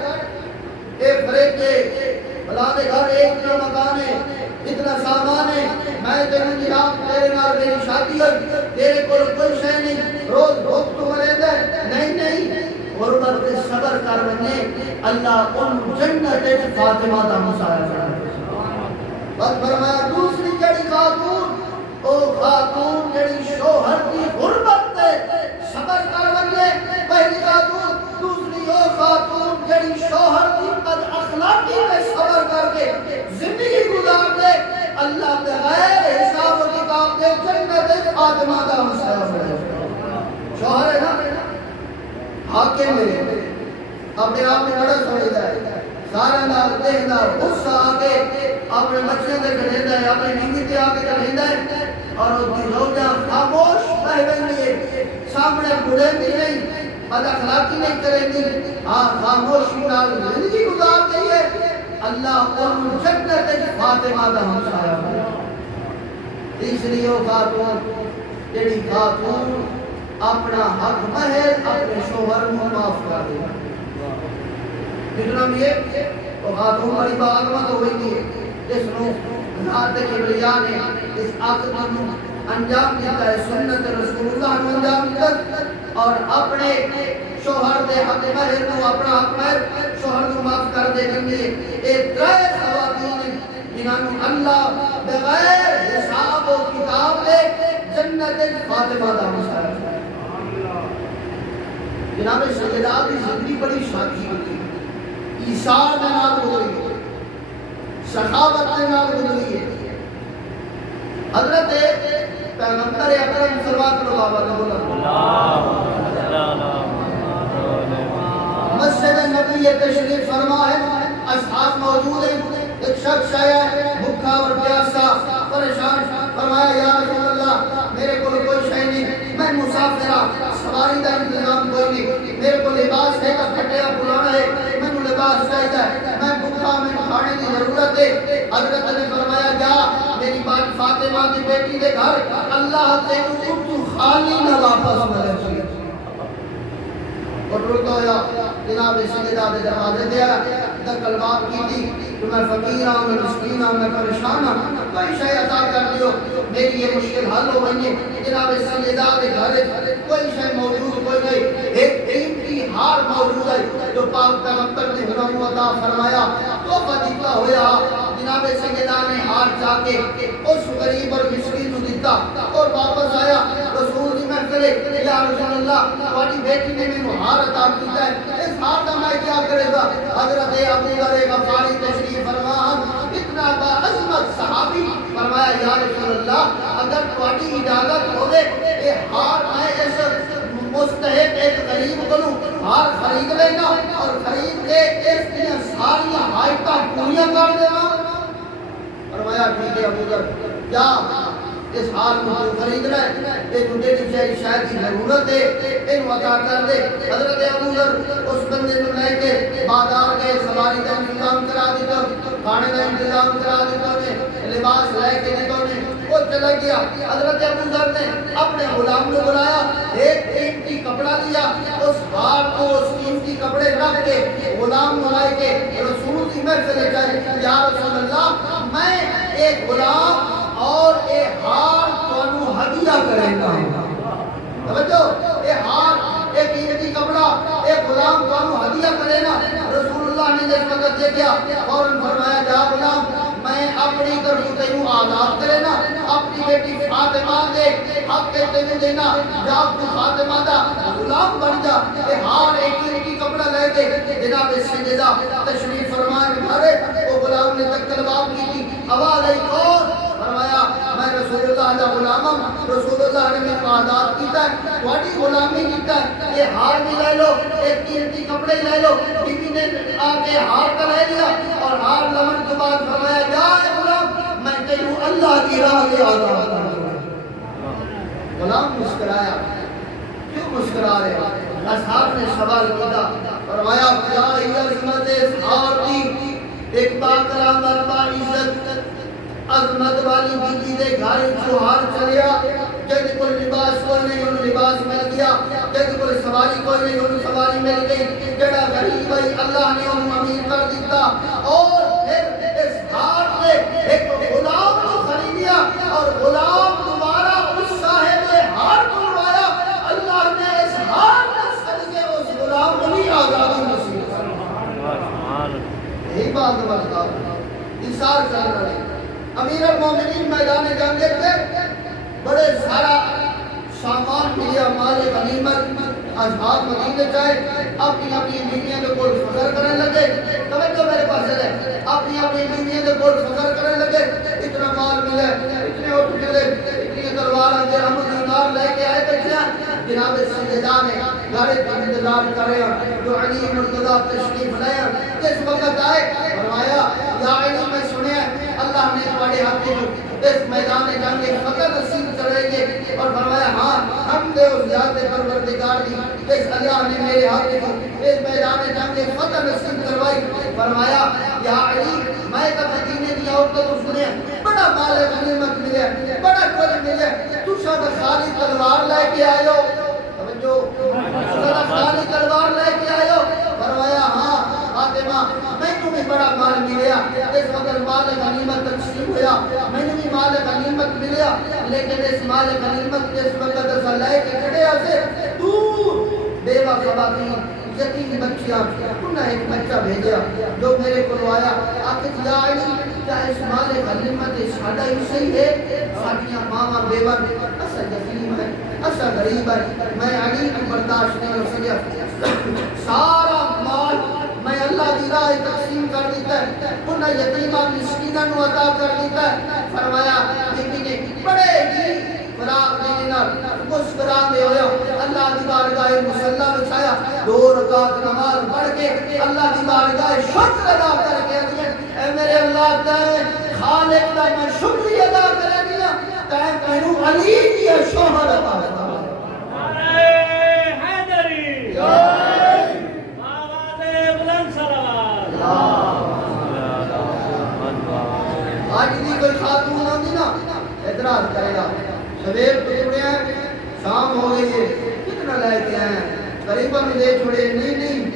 ایک فریج ہے فلاں دے گھر ایک اتنا مکان ہے اتنا سامان ہے میں تینوں جناب تیرے نال میری شادی ہوئی تیرے کو کوئی شے نہیں روز بھوک تو مرے دے نہیں غربت سے صبر کر بنے اللہ ان جنت فاطمہ دا ہمسایہ فرمایا بس فرمایا دوسری جڑی خاتون او خاتون جڑی شوہر کی غربت سے صبر کر بنے پہلی خاتون دوسری او خاتون جڑی شوہر کی بد اخلاقی پہ صبر کر کے زندگی گزار دے اللہ بغیر حساب و کتاب دے جنت فاطمہ کا ہمسایہ فرمایا شوہر ہے نا حاکم ہے اپنے آپ میں بڑا سمجھتا ہے سارا نال دیکھتا غصہ آ کے اپنے بچے دے کھڑیندا ہے اپنی بیوی تے آ کے کھڑیندا ہے اور اس کی زوجہ خاموش رہ گئی ہے، سامنے بڑھے بھی نہیں، بد اخلاقی نہیں کریں گی، ہاں خاموشی نال زندگی گزار گئی ہے، اللہ ان جنت فاطمہ دا ہمسایا ہے۔ تیسری وہ خاتون جڑی خاتون اپنا حق مہر اپنے شوہر کو معاف کر دے، جتنا بھی ہے وہ خاتون بڑی باغمت ہوئی تھی جس نے ذات کبریا نے اس عقد کو انجام دیتا ہے، سنت رسول اللہ نے انجام دیتا اور اپنے شوہر دے حق مہر کو اپنا حق مہر شوہر کو معاف کر دے گی۔ ایک ترے خواتین جنہاں نے اللہ بغیر حساب و کتاب لے جنت فاطمہ دا مسائل۔ جناب سیدہ کی زندگی بڑی شادی ہوتی ہے، ایثار میں نال گزری ہے، سخاوت میں نال گزری ہے۔ حضرت پیغمبر اکرم صلوات اللہ علیہ مسجد نبی تشریف فرما ہے، اصحاب موجود ہیں، ایک شخص آیا ہے بھوکا اور پیاسا پریشان، فرمایا یا رسول اللہ میرے کو کوئی شے نہیں، میں مسافر ہوں، سواری کا انتظام کوئی نہیں، میرے کو لباس ہے کا پھٹیا پرانا ہے، میں لباس چاہیے، میں بھوکا، میں کھانے کی ضرورت ہے۔ حضرت نے فرمایا جا میری بات فاطمہ کی بیٹی دے گھر، اللہ تینوں تو خالی نہ واپس ملے۔ اور رکتا ہوا جناب سیدہ دے دروازے دیا دکل باب کی تھی کہ میں فقیر ہوں، میں مسکین ہوں، میں پریشان ہوں، کوئی شے عطا کر دیو، میری یہ مشکل حل ہو گئی ہے۔ جناب سیدہ دے گھر کوئی شے موجود کوئی نہیں، ایک قیمتی ہار موجود ہے جو پاک پیغمبر نے حکم عطا فرمایا، تحفہ دیتا ہوا جناب سیدہ نے ہار چاہ کے اس غریب اور مسکین کو دیتا اور واپس آیا رسول کی محفل، یا رسول اللہ تمہاری بیٹی نے مینوں ہار عطا کیتا ہے، اس ہار کا میں کیا کرے گا؟ حضرت ابو ذر غفاری تشریف فرما اتنا با عظمت صحابی، فرمایا یا رسول اللہ اگر تمہاری اجازت ہوے یہ ہار میں اس مستحق ایک غریب کو ہار خرید لینا اور خرید کے اس کی ساری حاجتاں پوریاں کر دینا۔ فرمایا ٹھیک ہے ابو ذر جا اس حال کو خریدنا ہے، یہ تجھے کسی شاید کی ضرورت ہے ان عطا کر دے۔ حضرت ابو ذر اس بندے کو لے کے بازار کے سواری کا انتظام کرا دیتا، کھانے کا انتظام کرا دیتا نے، لباس لے کے دیتا نے، وہ چلا گیا۔ حضرت ابو ذر نے اپنے غلام کو بلایا، ایک قیمتی کپڑا لیا، اس ہار کو اس قیمتی کپڑے رکھ کے غلام بلائے کے رسول کی محفل چاہے، یا رسول اللہ میں ایک غلام اور ایک ہار تانوں ہدیہ کرے گا۔ توجہ، ایک ہار ایک قیمتی کپڑا ایک غلام تانوں ہدیہ کرے گا۔ رسول اللہ نے جس وقت دیکھا فوراً فرمایا جا غلام میں اپنی طرف تینوں آزاد کرے نا، اپنی بیٹی فاطمہ دے حق کے تینوں دینا، جا تو فاطمہ دا غلام بن جا۔ یہ ہار ایک قیمتی کپڑا لے کے جناب سیدہ تشریف فرمائے گھرے، وہ غلام نے تکل باب کی تھی، آواز آئی کون؟ فرمایا میں رسول اللہ دا غلام ہوں، رسول اللہ نے میں آزاد کیتا ہے، تھوڑی غلامی کیتا ہے، یہ ہار بھی لے لو، ایک قیمتی کپڑے لے لو۔ بی بی نے آ کے ہار کا لے لیا اور ہار لمن کے بعد فرمایا جا اے غلام میں تینوں اللہ کی راہ لے آزاد کر دوں۔ غلام مسکرایا، کیوں مسکرا رہے ہیں؟ اصحاب نے سوال کیا، فرمایا یا عظمت اس ہار کی ایک باکرامت باعزت عظمت والی بیوی دے گھر چوہار چلیا، جد کوئی لباس کوئی نہیں انہوں لباس مل گیا، جد کوئی سواری کوئی نہیں انہوں سواری مل گئی، جڑا غریب ہے اللہ نے انہوں امیر کر دیتا، اور پھر اس ہار سے ایک غلام کو خریدیا اور غلام دوبارہ اس صاحب ہار کو لوایا، اللہ نے اس ہار میں صدقے اس غلام کو بھی آزادی نصیب کر۔ یہی بات بتا انصار کر رہے امیر المومنین میدان جنگ تھے، بڑے سارا سامان ملیا، مال غنیمت، اصحاب مدینے چاہے اپنی اپنی بیویاں کے کول فخر کرنے لگے، توجہ میرے پاس ہے، اپنی اپنی بیویاں کے کول فخر کرنے لگے، اتنا مال ملے، اتنے اٹھ ملے، اتنی تلوار درہم دینار لے کے آئے بیٹھے ہیں۔ جناب سیدہ نے گھر کا انتظار کر رہے ہیں، جو علی مرتضیٰ تشریف لائے ہیں، اس وقت آئے فرمایا یا علی میں سنیا اللہ نے تمہارے ہاتھ اس میدان جنگ فتح نصیب کریں گے. اور فرمایا ہاں ہم نے اس ذات پروردگار دی اس اللہ نے میرے ہاتھ کو اس میدان جنگ فتح نصیب کروائی. فرمایا یا علی میں تو مدینے دی عورتوں کو سنیا بڑا مال غنیمت ملیا بڑا کچھ ملیا تو شاید خالی تلوار لے کے آئے ہو. جو خالی تلوار لے کے آئے ہو. فرمایا ہاں فاطمہ میں تو بھی بڑا مال ملیا اس وقت مال غنیمت تقسیم ہوا میں نے بھی مال غنیمت ملیا لیکن اس مال غنیمت اس وقت ایسا لے کے کھڑے سے دور بیوہ خواتین یتیم بچیاں انہیں ایک بچہ بھیجا جو میرے کو آیا آخر یا علی کیا اس مال غنیمت ساڑھا ہی صحیح ہے ساڑھیاں ماما بیوہ ایسا یتیم ہے ایسا غریب ہے میں علی کو برداشت نہیں ہو سکیا سارا مال میں اللہ دی راہ تقسیم کر دیتا ہے انہیں یتیمہ مسکینہ نو عطا کر دیتا ہے. فرمایا بیٹی نے بڑے ہی فراغ دینا مسکران دے ہویا اللہ دی بارگاہ مصلی بچھایا 2 رکعت نماز پڑھ کے اللہ دی بارگاہ شکر ادا کر کے اے میرے اللہ تعالی خالق دا میں شکریہ ادا کر دیا کہ مینوں علی دی شوہر عطا فرما. آج دی کوئی خاتون آندی نا اعتراض کرے گا سویر تو چھوڑے ہیں شام ہو گئی ہے کتنا لے کے آئے ہیں قریبہ میں دے چھوڑے نہیں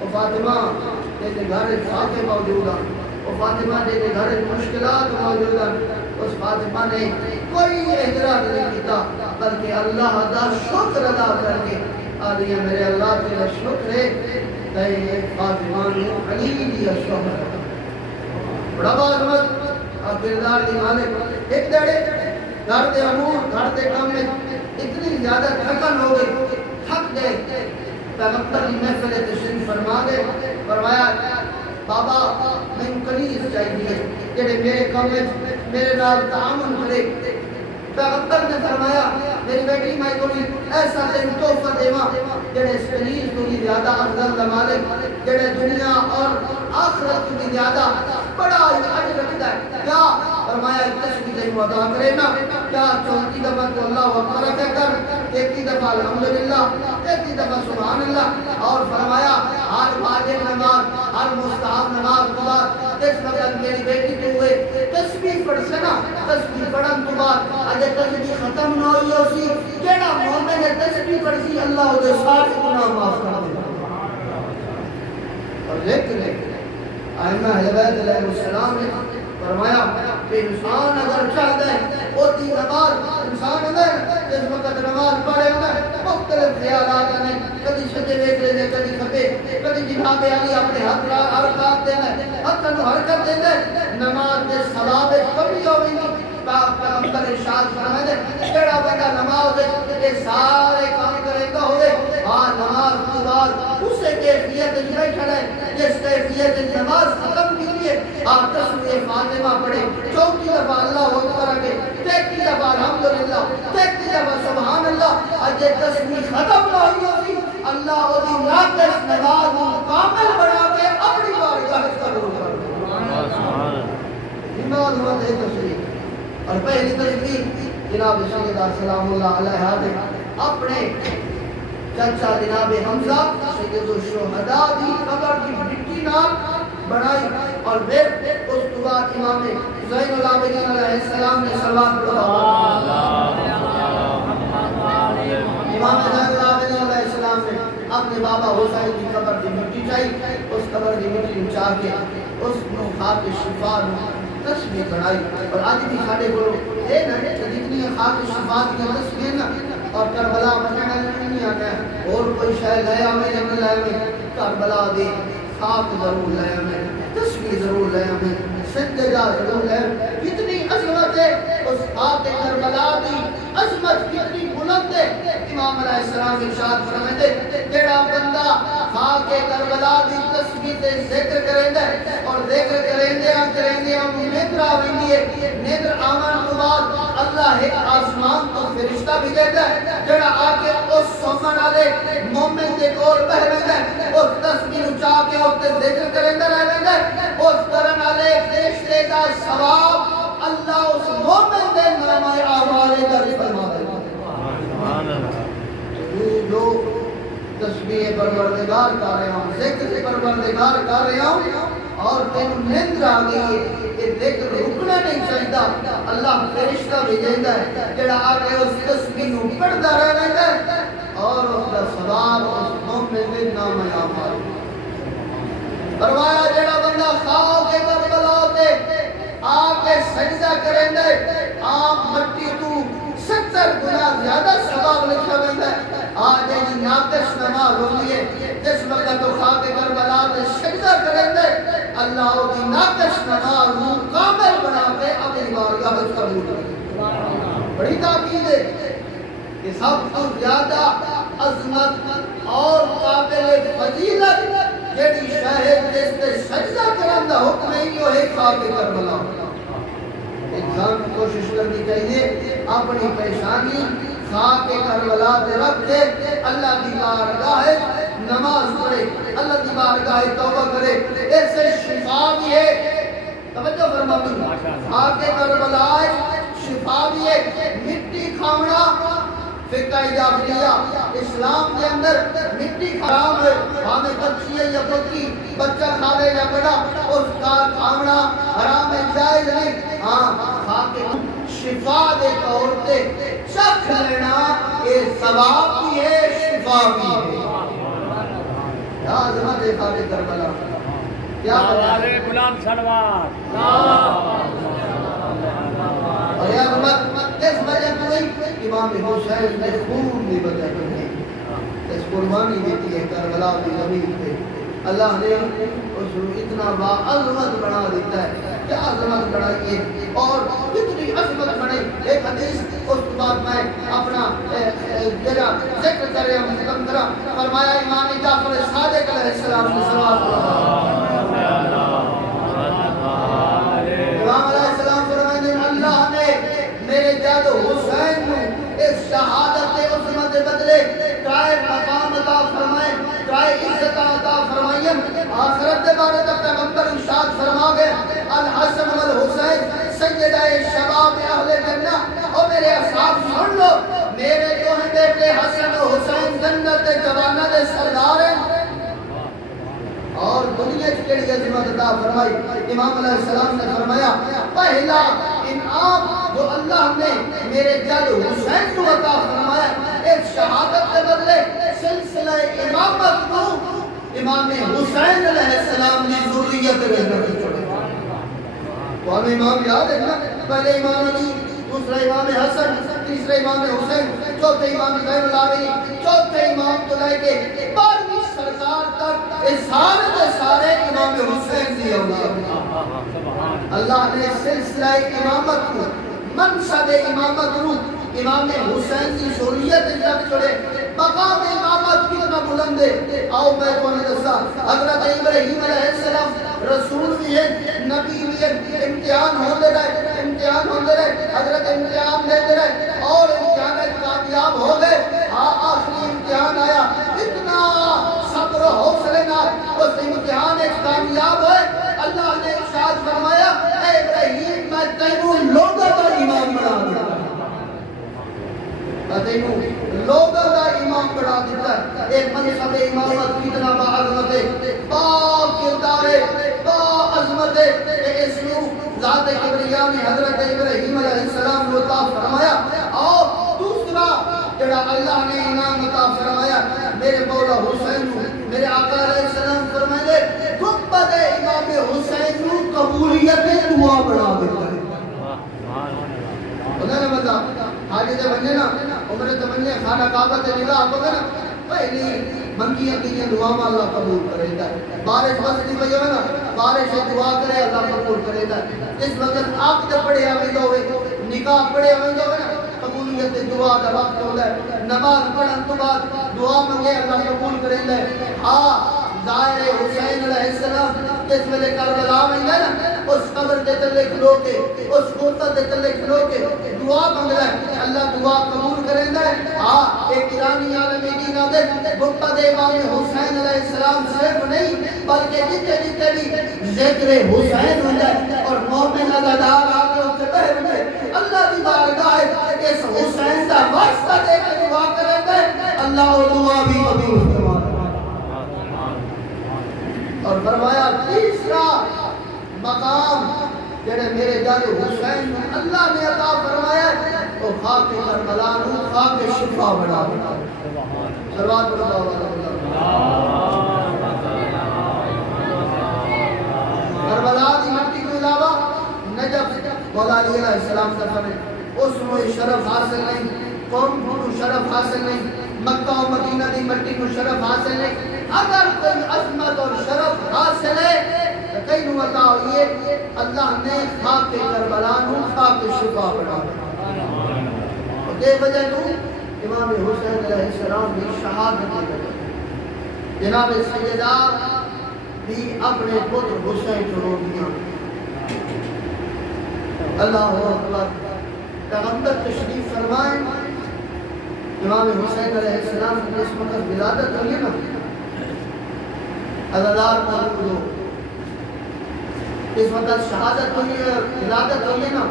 وہ فاطمہ تیرے گھر فاتح موجود ہیں وہ فاطمہ تیرے گھر مشکلات موجود ہیں. اس فاطمہ نے کوئی اعتراض نہیں کیتا بلکہ اللہ دا شکر ادا کر کے آدھی میرے اللہ تیرا شکر ہے کہ فاطمہ نے علی دی شوہر بڑا بازمت اور کردار دی مالک ایک دڑے گھر دے امور گھر دے کام میں اتنی زیادہ تھکن ہو گئی تھک گئے پیغمبر کی محفل تشریف فرما گئے. فرمایا بابا میں کنیز چاہیے جڑے میرے کام میں میرے نال تعامل کرے. پیغمبر نے فرمایا میری بیٹی میں کوئی ایسا دن تحفہ دیواں جڑے اس کنیز کو بھی زیادہ افضل مالک جڑے دنیا اور آخرت کو بھی زیادہ بڑا اجر رکھتا ہے. کیا فرمایا تشبیہ ادا کرے نا کیا 34 دفعہ تو اللہ اکبر کہہ کر 33 دفعہ الحمدللہ 33 دفعہ سبحان اللہ اور فرمایا ہر واجب نماز ہر مستحب نماز کے بعد اس وقت میری بیٹی تو ہوئے تسبیح پڑھ سنا تسبیح پڑھن کے بعد اجے تسبیح ختم نہ ہوئی اسی کیڑا مومن ہے تسبیح پڑھی اللہ دے سارے گناہ معاف کر دے. اور لیکن ائمہ اہل بیت علیہ السلام نے فرمایا کہ انسان اگر چاہتا ہے ہوتی نماز انسان اگر جس وقت نماز پڑھے گا مختلف خیالات آنے کبھی سجے دیکھ لے کبھی کھپے کبھی جناب علی اپنے ہاتھ حرکات دینا ہاتھ کو حرکت دینا نماز کے ثواب کبھی ہوئی پیغمبر ارشاد فرمائے کیڑا بندہ نماز دے سارے کام کرے گا ہوئے ہاں نماز کے بعد اسے کیفیت نہیں کھڑے جس کیفیت نماز ختم کی لیے آپ تسبیح فاطمہ پڑھے 34 دفعہ اللہ اکبر کے 33 دفعہ الحمدللہ 33 دفعہ سبحان اللہ اجے تسبیح ختم نہ ہوئی ہوتی اللہ وہ دی ناقص نماز کو کامل بنا کے اپنی بارگاہ قبول کر دے. نماز ہوا دے تسبیح اور پہلی تسبیح جناب سیدنا سلام اللہ علیہ اپنے چچا جناب حمزہ سید الشہداء دی قبر کی مٹی نال بنائی اور پھر اس کے بعد امام زین العابدین علیہ السلام نے صلوات پڑھا. امام زین العابدین علیہ السلام نے اپنے بابا حسین کی قبر کی مٹی چاہی اس قبر کی مٹی چاہ کے اس کو خاک شفا تسبیح بنائی. اور آج بھی ساڑھے کو اے نا جتنی خاک شفا کی تسبیح نا اور کربلا مجھنا نہیں آنا ہے اور کوئی شاہ لیا میں یا نہ لیا میں کربلا دی خاک ضرور لیا میں تسبیح ضرور لیا میں سجدہ ضرور لیا کتنی عظمت ہے اس خاک کربلا دی عظمت کتنی بلند ہے. امام علیہ السلام ارشاد فرماتے جڑا بندہ خاک کربلا دی تسبیح تے ذکر کریندا اور ذکر کریندے نیندر آوندی ہے نیندر آون تو بعد اللہ ایک آسمان تو فرشتہ بھی دیتا ہے جڑا آ کے اس سمن والے مومن دے کول بیٹھ رہندا ہے اس تسبیح اچا کے اس ذکر کریندا رہندا ہے اس کرن والے فرشتے دا ثواب اللہ اس مومن تو جو تسبیح پروردگار کر رہا ہوں، ذکر پروردگار کر رہا ہوں، اور تینوں نیند آ گئی ہے، یہ ذکر رکنا نہیں چاہیے۔ اللہ فرشتہ بھیجتا ہے جڑا آ کے اس تسبیح نو پڑھتا رہتا ہے، اور اس کا ثواب اس مومن دے نام اعمال۔ فرمایا جڑا بندہ خاک کربلا تے آ کے سجدہ کرے دے، آپ مٹی تو 70 گنا زیادہ ثواب لکھا ویندا ہے۔ آج دی ناقص نماز ہوندی ہے، جس وقت تو خاک کربلا تے سجدہ کرے دے، اللہ دی ناقص نماز نو کامل بنا کے اپنی بارگاہ وچ قبول کرے۔ بڑی تاکید ہے کہ سب تو زیادہ عظمت اور قابل فضیلت جیڑی شاہد جس تے سجدہ کرن دا حکم ہے، وہ ہے خاک کربلا۔ انسان کو کوشش کرنی چاہیے اپنی پریشانی خاک کربلا تے رکھ کے اللہ دی بارگاہ نماز پڑھے، اللہ دی بارگاہ توبہ کرے، اس سے شفا بھی ہے۔ توجہ فرمائیں، خاک کربلا شفا بھی ہے۔ مٹی کھانا فقہ جعفریہ اسلام کے اندر مٹی حرام ہے، ہمیں کچی ہے یا پکی، بچہ کھاوے یا بڑا، اس کا کھانا حرام ہے، جائز نہیں۔ ہاں خاک شفا دے طور تے چکھ لینا یہ ثواب بھی ہے، شفا بھی ہے۔ کیا عظمت ہے خاک کربلا، کیا نعرہ بلند سلوات، اور یہ عظمت اس وجہ تو امام حسین نے خون دی وجہ تو نہیں، اس قربانی دیتی ہے کربلا کی زمین پہ۔ اللہ نے اس کو اتنا باعظمت بنا دیتا ہے، کیا عظمت بنائی ہے اور کتنی عظمت بنائی۔ ایک حدیث اس بعد میں اپنا جگہ ذکر کر رہا ہوں، ختم کرا۔ فرمایا امام جعفر صادق علیہ السلام نے صلوات امام علیہ السلام فرمائیں اللہ نے میرے جد حسین نو اس شہادت عظمت بدلے قائے مقام عطا فرمائے، قائے عزت عطا فرمائے۔ آخرت کے بارے تک پیغمبر ارشاد فرما گئے الحسن والحسین سیدہ شباب اہل جنہ۔ اور میرے اصحاب سن لو، میرے دو بیٹے حسن و حسین جنت جوانہ دے سردار ہیں۔ اور دنیا کی کیڑی عظمت عطا فرمائی، امام علیہ السلام نے فرمایا پہلا انعام جو اللہ نے میرے جد حسین کو عطا فرمایا ایک شہادت کے بدلے سلسلہ امامت کو امام حسین علیہ السلام کی ذریت میں نقل چھوڑے۔ وہ ہمیں امام یاد ہے نا، پہلے امام علی، دوسرا امام حسن، تیسرا امام حسین، چوتھے امام زین العابدین، چوتھے امام تو لے کے 12ویں سرکار تک اس سارے امام حسین دی اولاد۔ اللہ نے سلسلہ امامت کو، منصب امامت کو امام حسین کی ذریت تک چھوڑے۔ مقام امامت کتنا بلند ہے، آؤ میں کو نے دسا۔ حضرت ابراہیم علیہ السلام رسول بھی ہے، نبی بھی ہے، امتحان ہوتے رہے، حضرت امتحان لیتے رہے اور امتحان کامیاب ہو گئے۔ آخری امتحان آیا، اتنا صبر و حوصلے نال اس امتحان ایک کامیاب ہوئے۔ اللہ نے ارشاد فرمایا اے ابراہیم میں تینوں لوگوں کا امام بنا دیا، تینوں لوگوں کا امام بنا دیتا ہے۔ ایک منصب امامت کتنا باعظمت ہے، با کردار ہے، با عظمت ہے۔ اس کو ذات کبریا نے حضرت ابراہیم علیہ السلام کو عطا فرمایا۔ اور دوسرا جڑا اللہ نے انعام عطا فرمایا میرے مولا حسین کو، میرے آقا علیہ السلام فرمائے گنبد امام حسین کو قبولیت دعا بنا دیتا ہے۔ بتا نا بتا حاجی تے بننے نا عمرے تے بننے خانہ کعبہ تے نگاہ ہوگا نا، پہلی منگیاں کی دعا میں اللہ قبول کرے گا۔ بارش بس نہیں پئی ہوئے نا، بارش دعا کرے اللہ قبول کرے گا۔ اس وقت آپ جب پڑھے آویں ہوئے، نکاح پڑھے آویں ہوئے نا، قبولیت دعا دا وقت ہوتا ہے۔ نماز پڑھن تو بعد دعا منگے اللہ قبول کرے گا۔ ہاں ظاہر حسین علیہ السلام جس ویلے کربلا میں نا اس قبر دے تلے کھلو کے، اس کوتا دے تلے کھلو کے دعا منگدا ہے، اللہ دعا قبول کریندا ہے۔ ہاں ایک ایرانی عالم دین دے گنبد امام حسین علیہ السلام صرف نہیں بلکہ جتنے بھی ذکر حسین ہوندا ہے اور مومن ازادار آ کے اوتے بیٹھ کے اللہ دی بارگاہ اس حسین دا واسطہ دے کے دعا جڑے میرے جد حسین اللہ نے عطا فرمایا تو خاک کربلا نو خاک شفا بنا سروات اللہ کربلا دی مٹی کے علاوہ نجف مولا علی علیہ السلام دفن اس کو شرف حاصل نہیں، قوم کو شرف حاصل نہیں، مکہ و مدینہ دی مٹی کو شرف حاصل نہیں۔ اگر کوئی عظمت اور شرف حاصل ہے تو کئی نو عطا ہوئی ہے اللہ نے خاک کربلا نو خاک شفا بنا دے وجہ تو امام حسین علیہ السلام کی شہادت دی جناب سیدہ بھی اپنے پتر حسین کو رو دیا۔ اللہ اکبر، پیغمبر تشریف فرمائیں، امام حسین علیہ السلام کی اس وقت ولادت ہوئی نا، عزادار موجود ہو، اس وقت شہادت ہوئی ہے، ولادت ہوئی نا،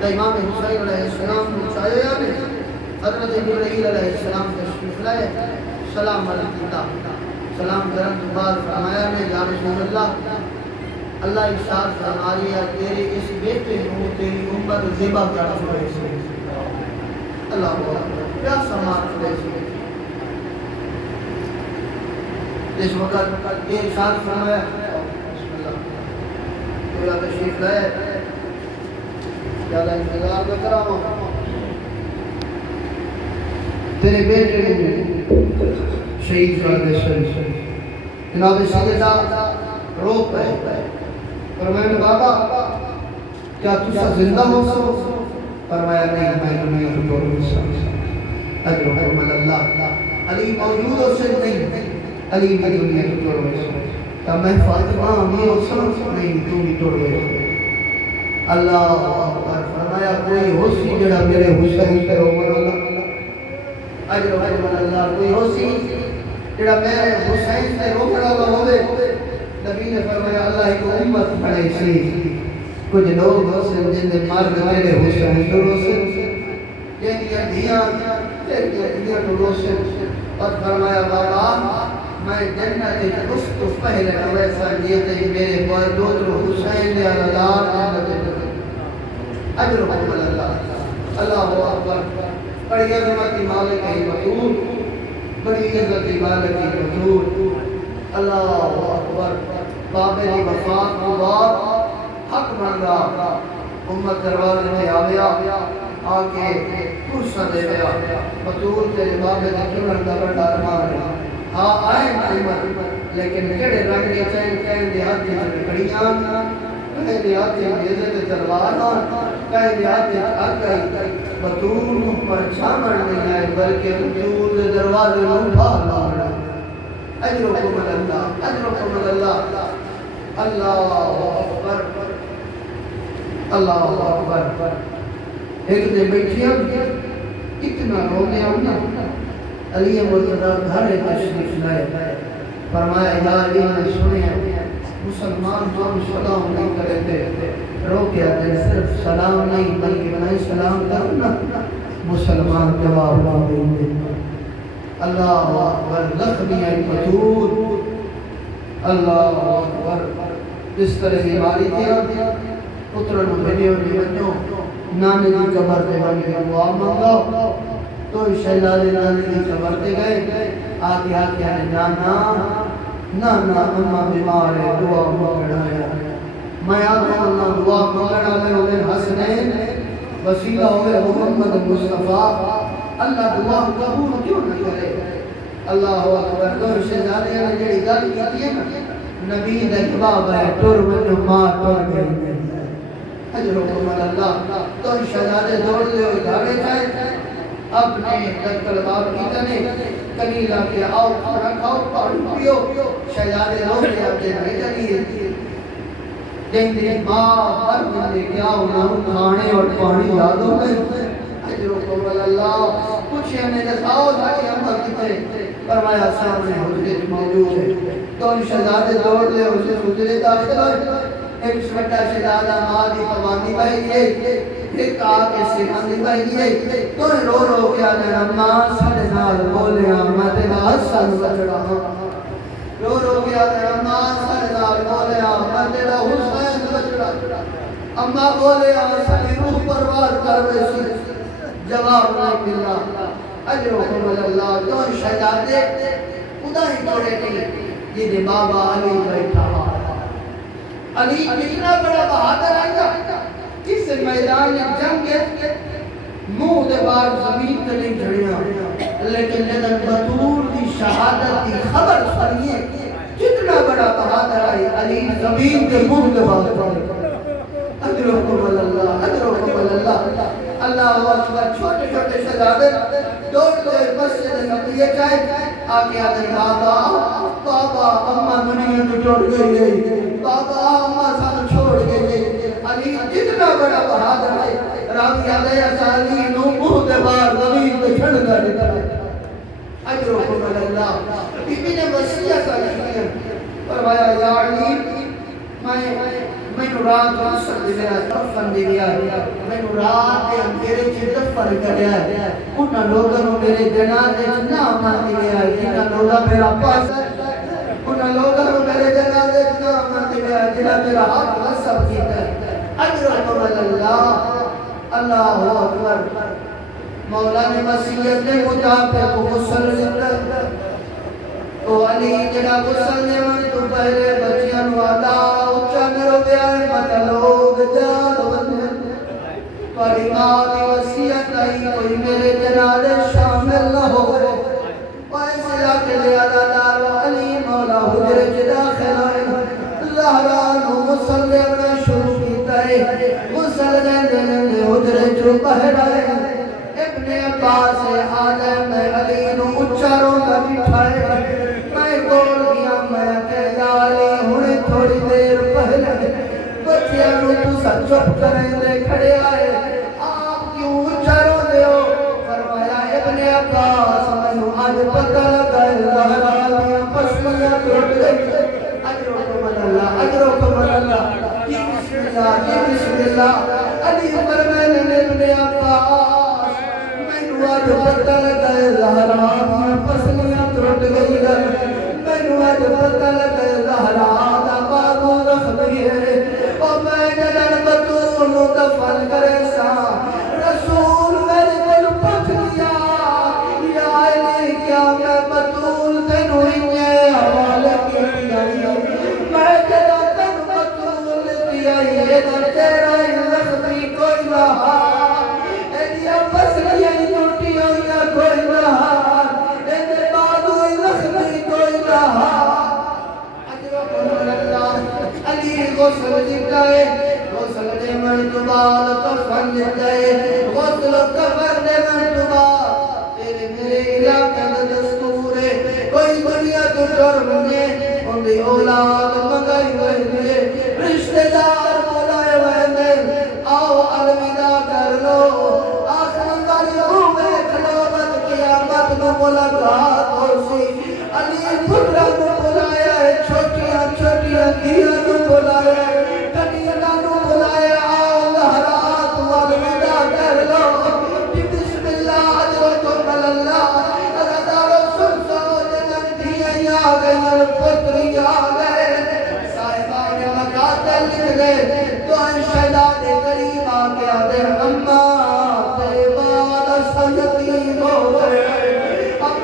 تو امام حسین علیہ السلام کو چاہیے یا نہیں؟ حضرت جبرائیل علیہ السلام تشریف لائے، سلام علیکم، سلام کرم تو بعد فرمایا نے یا رسول اللہ، اللہ ارشاد فرما رہی ہے تیرے اس بیٹے کو تیری امت ذبح کر چھوڑے سے اللہ کیا سامان چھوڑے سے اس وقت یہ ارشاد فرمایا بسم اللہ تو تشریف لائے زیادہ انتظار نہ کراؤ تیرے بیٹے کو شہید کر دے سن جناب سیدہ رو پہ فرمایا بابا کیا تُسا زندہ ہو سو؟ فرمایا نہیں میں تو رو سکتا اجر حرمت اللہ علی موجود ہو سے نہیں علی بھی دنیا تو توڑ سکتا میں فاطمہ ہمیں ہو سکتا نہیں تو بھی توڑ سکتا اللہ فرمایا کوئی ہو سی جڑا میرے حسین پہ عمر اللہ اجر حرمت اللہ کوئی ہو سی جڑا میرے حسین پہ عمر اللہ ہوئے نبی نے فرمایا اللہ کو امت بڑھائی سی کچھ لوگ حسن جن نے مرد میرے حسین تو روسن جن دیا دیا تو روسن اور فرمایا بابا میں جنت اس تو پہلے ویسا دیتے میرے بعد دوتر حسین علیہ اجر حکم اللہ اللہ اکبر بڑی عظمت مالک ہی مطور بڑی عزت مالک ہی مطور اللہ اکبر بابے وفات کو بعد حق مانگا امت دروازے میں آیا آکے کرسا دے گیا مطور تیرے بابے نے چنن کا بڑا ارمان ہاں آئے امت لیکن کڑے رنگ کے چین کہیں دیہاتی سے کڑیاں کہیں دیہاتی عزت تلوار کہیں دیہاتی آگئی مطور پر چھامر نہیں آئے بلکہ مطور دروازے میں بھالا اجرکم اللہ اجرکم اللہ اللہ اکبر اللہ اکبر ایک دن بیٹھی اتنا رونے آنا علی مرتضیٰ گھر تشریف لائے فرمایا یا علی نے سنے مسلمان ہم سلام نہیں کرے تھے رو کے آتے صرف سلام نہیں بلکہ میں سلام کرنا مسلمان جواب نہ دیں اللہ اکبر لخمی ہے مطور اللہ اکبر اس طرح بیماری تھی پترن بھیڑیوں نے بنیوں نانے کی قبر دے بنی دعا مانگا تو شہزادے نانے کی قبر دے گئے آگے آگے نانا نانا اماں بیمار ہے دعا مانگنا ہے میں آگے اللہ دعا مانگنا ہے انہیں حسنین وسیلہ ہوئے محمد مصطفیٰ اللہ دعا قبول کیوں نہ کرے اللہ اکبر تو شہزادے نے جڑی گل کی ہے نا نبی دا جواب ہے ٹر میں ماں ٹر گئی اجرکم اللہ تو شہزادے دوڑ لے ہوئے دھاڑے جائے اپنے دکتر باب کی تنے کلیلہ کے آؤ کھانا کھاؤ پاڑی پیو شہزادے دوڑ لے اپنے نہیں جلیے جن دن ماں ہر بندے کیا انہوں کھانے اور پانی یادوں میں اجرکم اللہ کچھ ہمیں دکھاؤ تاکہ ہم کتے فرمایا سامنے حضرت موجود ہے تو شہزادے دوڑ لے اسے حضرت داخل ہوئے ایک سمٹا شہزادہ ماں دی پوانی بھائی گئے پھر کہا کہ سکھاندی بھائی گئے تو رو رو کیا جنا ماں سڑے نال بولے میں تیرا حسن بچڑا رو رو کیا جنا ماں سڑے نال بولے میں تیرا حسین بچڑا اما بولے آسانی روح پرواز کر ویسی جواب نہیں ملا اجرکم اللہ دو شہزادے خدا ہی توڑے نہیں جنہیں بابا علی بیٹھا علی کتنا بڑا بہادر آیا اس میدان جنگ کے منہ دے بار زمین تے نہیں جھڑیا لیکن جدن بطول دی شہادت دی خبر سنیے جتنا بڑا بہادر آئی علی زمین کے منہ دے بار اجرکم اللہ اجرکم اللہ اللہ اکبر چھوٹے چھوٹے شہزادے دوڑ دے مسجد نبی جائے آگے آدھے بابا اماں دنیا تو ٹوٹ گئی بابا اماں سانو چھوڑ گئی علی جتنا بڑا بہادر ہے راوی علیہ علی نو منہ دے بار زمین تے چھڑ گیا اجرکم اللہ بی بی نے وصیت کی فرمایا یا علی میں رات غسل دیا دفن دیا میں رات دے اندھیرے چ دفن کریا ہے انہاں لوگاں نو میرے جنازے چ نہ مان دیا جنہاں لوگاں میرا پاس انہاں لوگاں نو میرے جنازے چ نہ مان دیا جنہاں میرا حق غصب کیتا ہے اجرکم اللہ اللہ اکبر مولا نے وصیت کے مطابق غسل دتا تو علی جڑا غسل دیون تو پہلے بچیاں نو آدا اچا کرو بیان مت لوگ جان بندے تواڈی ماں دی وصیت آئی کوئی میرے جنازے شامل نہ ہوئے فیصلہ کے لے دار علی مولا حجرے چ داخل ہوئے زہرا نو غسل دینا شروع کیتا ہے غسل دینے حجرے چ باہر آئے ابن عباس آدم علی نو اچا روتا بٹھائے میں گول گیا میں کہ علی ہونے تھوڑی دیر پہلے بچیاں نو تسا چپ کریں دے کھڑے آئے آپ کیوں اچا رو دے ہو فرمایا ابن عباس میں آج پتہ لگا زہرا دیا پسلیاں ٹوٹ گئی اجرکم اللہ جی بسم اللہ علی فرمانے ابن عباس میں آج پتہ لگا زہرا دیا پسلیاں ٹوٹ گئی میں آج پتہ لگا زہرا دا بازو رکھ گئی ہے اور میں جدن بطول دفن کرے سا رسول میرے دل پوچھ لیا یا علی کیا میں بطول تینوں ہی حوالے کیا میں جدن تن بطول دیا یہ در تیرا لختی کوئی رہا ایدیا فصلیاں ٹوٹی ہوئی کوئی رہا ایدے بازو لختی کوئی رہا علی غسل دیتا ہے غسل دے مرتبال کفن دیتا ہے غسل کفن دے مرتبال تیرے میرے علاقہ کا دستور ہے کوئی دنیا تو جرم نے ان دی اولاد مگائی ہوئے نے رشتہ دار بولائے ہوئے نے آؤ الوداع کر لو آخری والی میں کھلوبت قیامت میں ملاقات ہو سی علی پترہ کو بلایا ہے چھوٹیاں چھوٹیاں دیا کو بلایا ہے کنینا کو بلایا آؤ لہرات والوداع کر لو بسم اللہ اجرکم اللہ ردار سلسو جنن دیا آگئے پتری آگئے صاحبان مقاتل لکھ گئے تو ان شہداد قریب آگے آدھے اماں تیباد سجدی ہو گئے اب